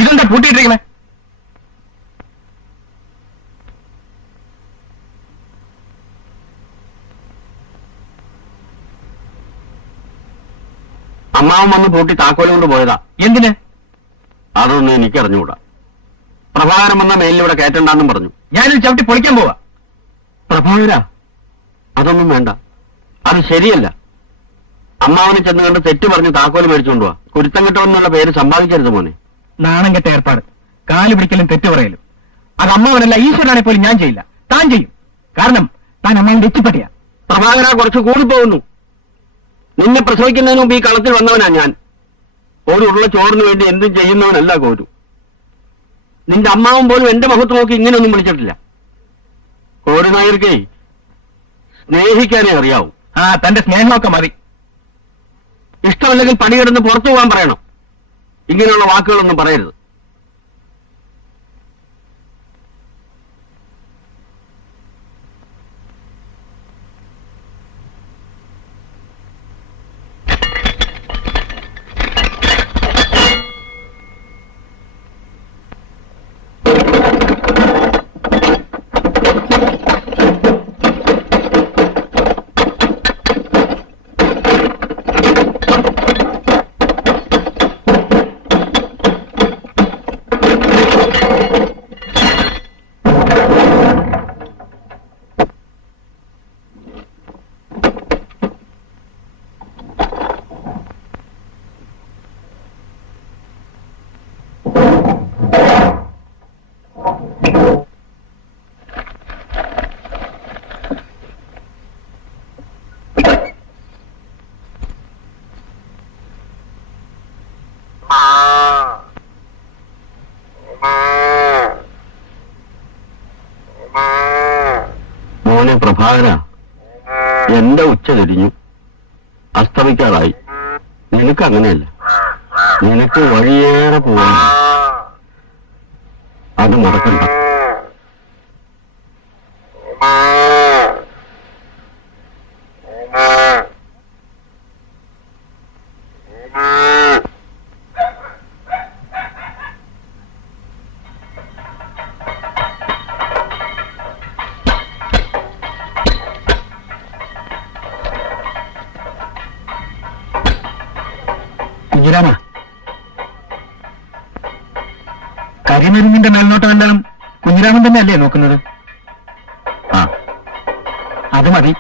ഇതെന്താ പൂട്ടിയിട്ടിരിക്കണേ? അമ്മാവൻ വന്ന് പൂട്ടി താക്കോല് കൊണ്ട് പോയതാ. എന്തിന്? അതൊന്നും എനിക്കറിഞ്ഞുകൂടാ. പ്രഭാകരൻ വന്ന മേലിലൂടെ കയറ്റണ്ടെന്നും പറഞ്ഞു. ഞാനിത് ചവിട്ടി പൊളിക്കാൻ പോവാ. പ്രഭാകര, അതൊന്നും വേണ്ട, അത് ശരിയല്ല. അമ്മാവനെ ചെന്ന് കണ്ട് തെറ്റ് പറഞ്ഞ് താക്കോല് മേടിച്ചുകൊണ്ടുപോവാ. കുരുത്തം കിട്ടുമെന്നുള്ള പേര് സമ്പാദിക്കരുത് മോനെ. നാണം കെട്ട ഏർപ്പാട്. കാല് പിടിക്കലും തെറ്റു പറയലും. അത് അമ്മാവനല്ല, ഈശ്വരനാണെ പോലും ഞാൻ ചെയ്യില്ല. താൻ ചെയ്യും. കാരണം താൻ അമ്മാവൻ വെച്ചിപ്പട്ടിയാ. പ്രഭാകര, കുറച്ച് കൂടിപ്പോകുന്നു. നിന്നെ പ്രസവിക്കുന്നതിന് മുമ്പ് ഈ കളത്തിൽ വന്നവനാ ഞാൻ. ഒരു ഉരുള ചോറിന് വേണ്ടി എന്തും ചെയ്യുന്നവനല്ല കോരു. നിന്റെ അമ്മാവൻ പോലും എന്റെ മുഖത്ത് നോക്കി ഇങ്ങനെയൊന്നും വിളിച്ചിട്ടില്ല. കോരു നായർക്കേ സ്നേഹിക്കാനേ അറിയാവൂ. തന്റെ സ്നേഹമൊക്കെ മതി. ഇഷ്ടമല്ലെങ്കിൽ പണിയെടുന്ന് പുറത്തു പോകാൻ പറയണം. ഇങ്ങനെയുള്ള വാക്കുകളൊന്നും പറയരുത്. മോനെ പ്രഭാകര, എന്റെ ഉച്ച തിരിഞ്ഞു, അസ്തമിക്കാറായി. നിനക്ക് അങ്ങനെയല്ല. നിനക്ക് വഴിയേറെ പോവാൻ. അത് മറക്കണ്ട. കുഞ്ഞിരാമ, കരിമരുന്നിന്റെ മേൽനോട്ടമെല്ലാം കുഞ്ഞിരാമൻ തന്നെ അല്ലേ നോക്കുന്നത്? ആ, അത് മതി.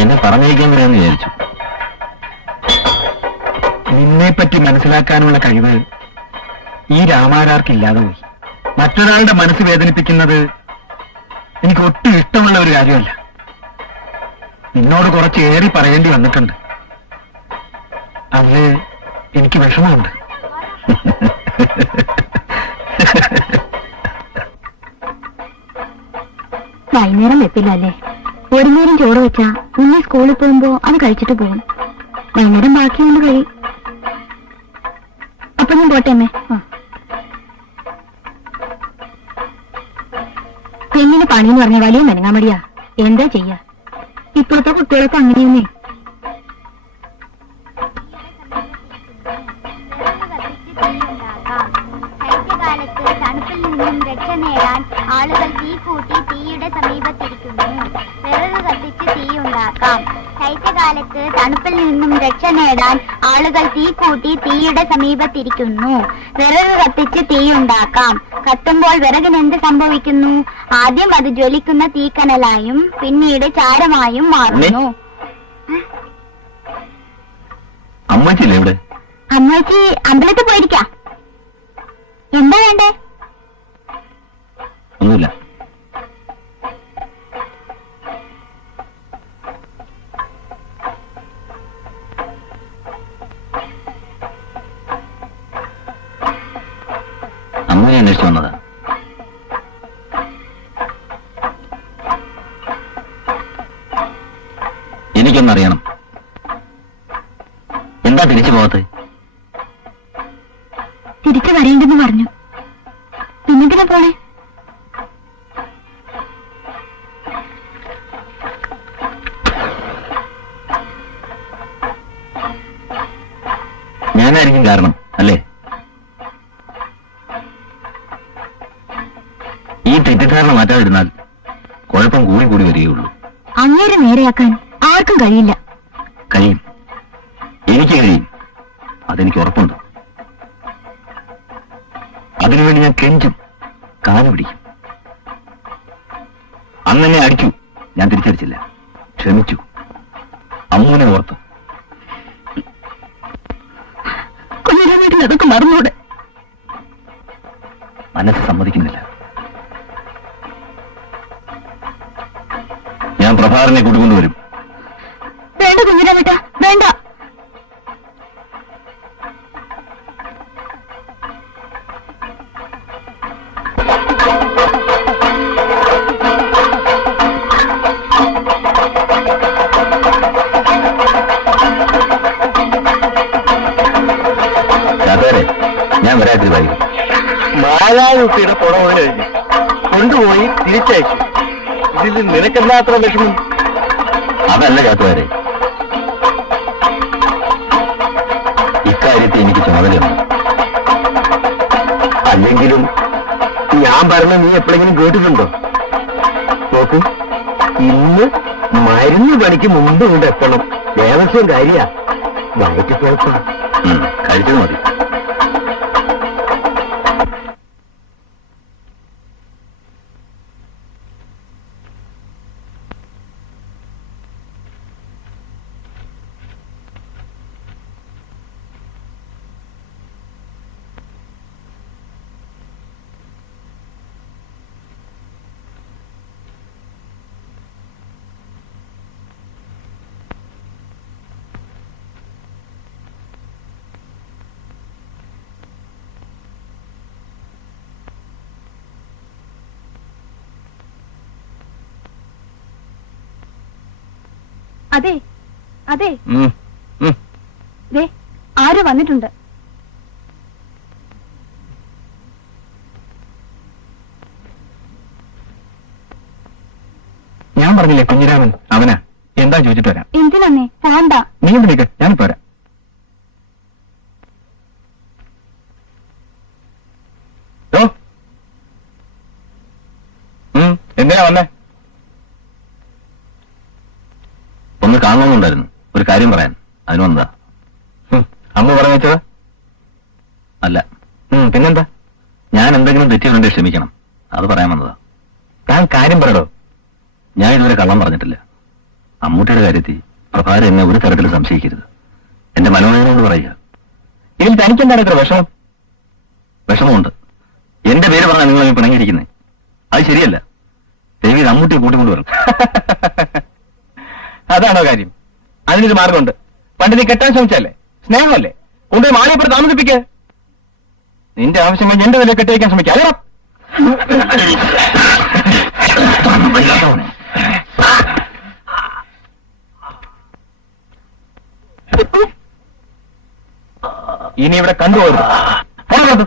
എന്നെ പറഞ്ഞയക്കാൻ വരാമെന്ന് വിചാരിച്ചു. നിന്നെപ്പറ്റി മനസ്സിലാക്കാനുള്ള കഴിവ് ഈ രാമാരാർക്കില്ലാതെ പോയി. മറ്റൊരാളുടെ മനസ്സ് വേദനിപ്പിക്കുന്നത് എനിക്ക് ഒട്ടും ഇഷ്ടമുള്ള ഒരു കാര്യമല്ല. നിന്നോട് കുറച്ച് ഏറി പറയേണ്ടി വന്നിട്ടുണ്ട്. അതില് എനിക്ക് വിഷമമുണ്ട്. വൈകുന്നേരം വെപ്പില്ല അല്ലേ? ഒരു നേരം ചോറ് വെച്ചാ കുഞ്ഞ് സ്കൂളിൽ പോകുമ്പോ അത് കഴിച്ചിട്ട് പോകും. വൈകുന്നേരം ബാക്കി കൊണ്ട് കഴിയും. അപ്പൊ ഞാൻ പോട്ടെ അമ്മേ. എങ്ങനെ പണിന്ന് പറഞ്ഞ വലിയ മെനങ്ങാമടിയാ. എന്താ ചെയ്യാ? ഇപ്പോഴത്തെ കുട്ടികളൊക്കെ അങ്ങനെയൊന്നേ. ശൈത്യകാലത്ത് തണുപ്പിൽ നിന്നും രക്ഷ നേടാൻ ആളുകൾ തീ കൂട്ടി തീയുടെ സമീപത്തിരിക്കുന്നു. വിറക് കത്തിച്ച് തീയുണ്ടാക്കാം. ശൈത്യകാലത്ത് തണുപ്പിൽ നിന്നും രക്ഷ നേടാൻ ആളുകൾ തീ കൂട്ടി തീയുടെ സമീപത്തിരിക്കുന്നു. വിറക് കത്തിച്ച് തീയുണ്ടാക്കാം. കത്തുമ്പോൾ വിറകിന് എന്ത് സംഭവിക്കുന്നു? ആദ്യം അത് ജ്വലിക്കുന്ന തീക്കനലായും പിന്നീട് ചാരമായും മാറുന്നു. അമ്മച്ചില്ലേ ഇവിടെ? അമ്മച്ചി അമ്പലത്തിൽ പോയിരിക്കാം. എന്താ വേണ്ടേ? ഒന്നുമില്ല. അമ്മയെ അന്വേഷിച്ചു വന്നതാ. എനിക്കൊന്നറിയണം. എന്താ തിരിച്ചു പോകത്ത്? തിരിച്ചു വരേണ്ടെന്ന് പറഞ്ഞു. പിന്നെന്തിനാ പോണേ? ഞാനായിരിക്കും കാരണം അല്ലേ? ഈ തെറ്റിദ്ധാരണ മാറ്റാതിരുന്നാൽ കുഴപ്പം കൂടി കൂടി വരികയുള്ളൂ. അങ്ങേരെ നേരെയാക്കാൻ ആർക്കും കഴിയില്ല. കഴിയും. എനിക്ക് കഴിയും. അതെനിക്ക് ഉറപ്പുണ്ട്. അതിനുവേണ്ടി ഞാൻ കെഞ്ചും, കാല് പിടിക്കും. അന്നെന്നെ അടിച്ചു, ഞാൻ തിരിച്ചടിച്ചില്ല. ക്ഷമിച്ചു. അമ്മൂനെ ഓർത്ത്. കുഞ്ഞിനെ വീട്ടിൽ അതൊക്കെ മറന്നൂടെ? മനസ്സ് സമ്മതിക്കുന്നില്ല. ഞാൻ പ്രഭാകരനെ കൂട്ടിക്കൊണ്ടുവരും. വേണ്ട കുഞ്ഞിനെ വീട്ട, വേണ്ട. ഞാൻ വരാത്തിരി വൈകും. മായാകുട്ടിയുടെ പുറമെ കഴിഞ്ഞു കൊണ്ടുപോയി തിരിച്ചയച്ചു. ഇതിൽ നിനക്കെന്താത്ര വിഷമം? അതല്ല കാത്തുകാരെ, ഇക്കാര്യത്തിൽ എനിക്ക് ചുമതലയുണ്ട്. അല്ലെങ്കിലും ഞാൻ പറഞ്ഞ നീ എപ്പോഴെങ്കിലും കേട്ടിട്ടുണ്ടോ? നോക്ക്, ഇന്ന് മരുന്ന് പണിക്ക് മുമ്പ് ഇവിടെ എത്തണം. ദേവസ്വം കാര്യ വയറ്റി പോയപ്പോ കഴിച്ചത് മതി. അതെ അതെ, ദേ ആരോ വന്നിട്ടുണ്ട്. ഞാൻ പറഞ്ഞില്ലേ കുഞ്ഞിരാമൻ അവനാ. എന്താ ചോദിച്ചിട്ട് വരാം. എന്തിനന്നേ പോണ്ട. നീ ഒന്ന് നിൽക്ക്, ഞാനിപ്പോ വരാം. എന്തിനാ വന്നേ? ഒന്ന് കാണണമെന്നുണ്ടായിരുന്നു, ഒരു കാര്യം പറയാൻ. അതിന് വന്നതാ. അമ്മ പറഞ്ഞു വെച്ചത് അല്ല, പിന്നെന്താ? ഞാൻ എന്തെങ്കിലും തെറ്റുകളുണ്ടെങ്കിൽ ക്ഷമിക്കണം, അത് പറയാൻ വന്നതാ. താൻ കാര്യം പറയടോ. ഞാൻ ഇതുവരെ കള്ളം പറഞ്ഞിട്ടില്ല. അമ്മൂട്ടിയുടെ കാര്യത്തിൽ പ്രഭാരം എന്നെ ഒരു തരത്തിൽ സംശയിക്കരുത്. എന്റെ മനോഹരനോട് പറയുക. ഇതിൽ തനിക്കെന്താണ് ഇത്ര വിഷമം? വിഷമമുണ്ട്. എന്റെ പേര് പറഞ്ഞാൽ നിങ്ങൾ പിണങ്ങിയിരിക്കുന്നത്. അത് ശരിയല്ല. ദേവി അമ്മൂട്ടിയെ കൂട്ടിക്കൊണ്ട് വരും. അതാണോ കാര്യം? അതിനൊരു മാർഗമുണ്ട്. പണ്ട് നീ കെട്ടാൻ ശ്രമിച്ചല്ലേ? സ്നേഹമല്ലേ? കൊണ്ടുപോയി മാളിയപ്പുറത്ത് താമസിപ്പിക്ക്. നിന്റെ ആവശ്യമായി എന്റെ വില കെട്ടിവയ്ക്കാൻ ശ്രമിക്കുക. അതോ ഇനി ഇവിടെ കണ്ടുപോകരുത്. പോകരുത്.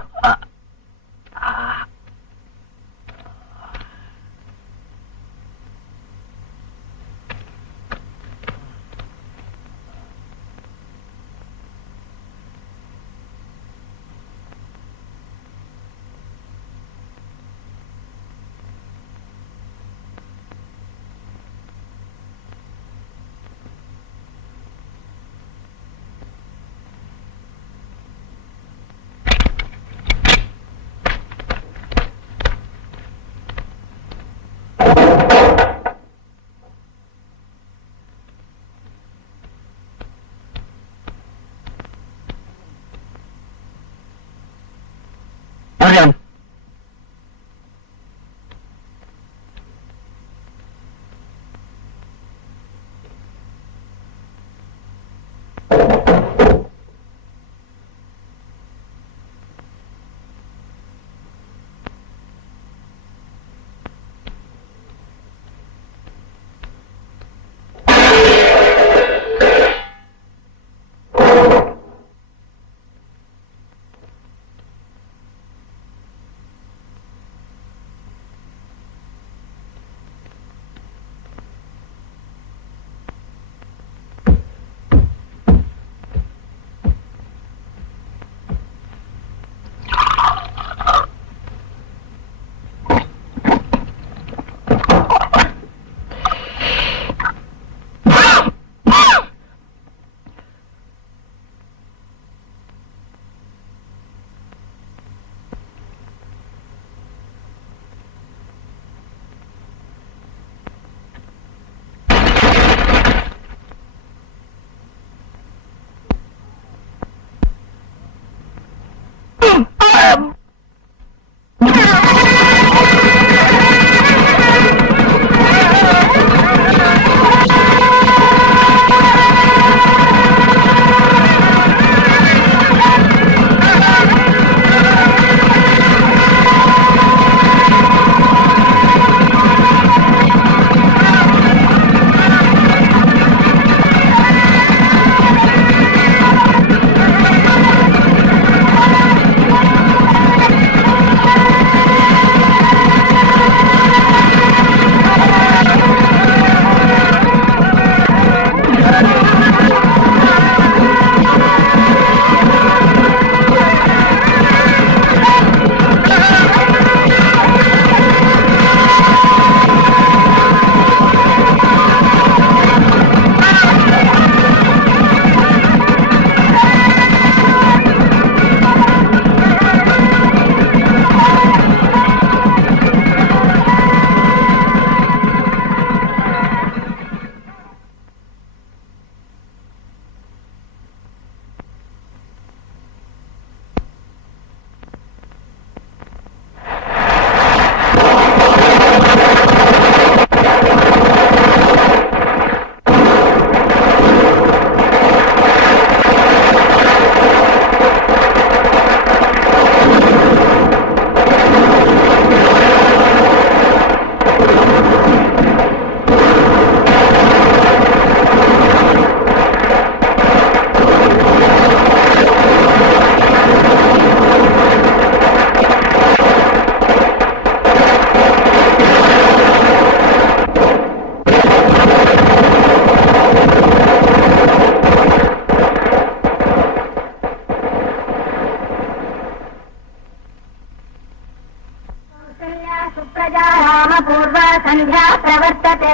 रामपूर्वा सन्ध्या प्रवर्तते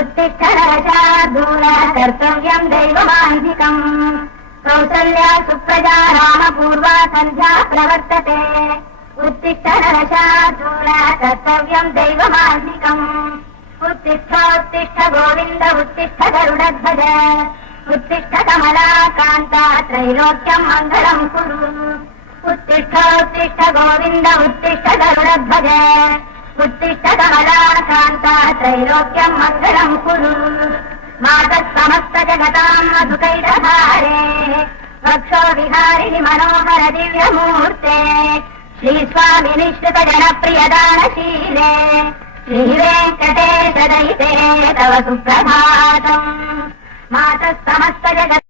उत्तिष्ठ नरशार्दूल कर्तव्यम् दैवमान्धिकम् कौसल्या सुप्रजा रामपूर्वा सन्ध्या प्रवर्तते उत्तिष्ठ नरशार्दूल कर्तव्यम् दैवमान्धिकम् उत्तिष्ठ गोविन्द उत्तिष्ठ गरुडध्वज उत्तिष्ठ कमलाकान्ता त्रैलोक्यम् मङ्गलम् कुरु उत्तिष्ठ गोविन्द उत्तिष्ठ गरुडध्वज उत्तिष्ठ कमलाकान्ता त्रैलोक्यम् मङ्गलम् कुरु मातः समस्त जगताम् मधुकैटभारे वक्षो विहारिणि मनोहर दिव्यमूर्ते श्रीस्वामिनि श्रुत जनप्रियदानशीले श्रीवेङ्कटेश दयिते तव सुप्रभातम् मातः समस्त जगत्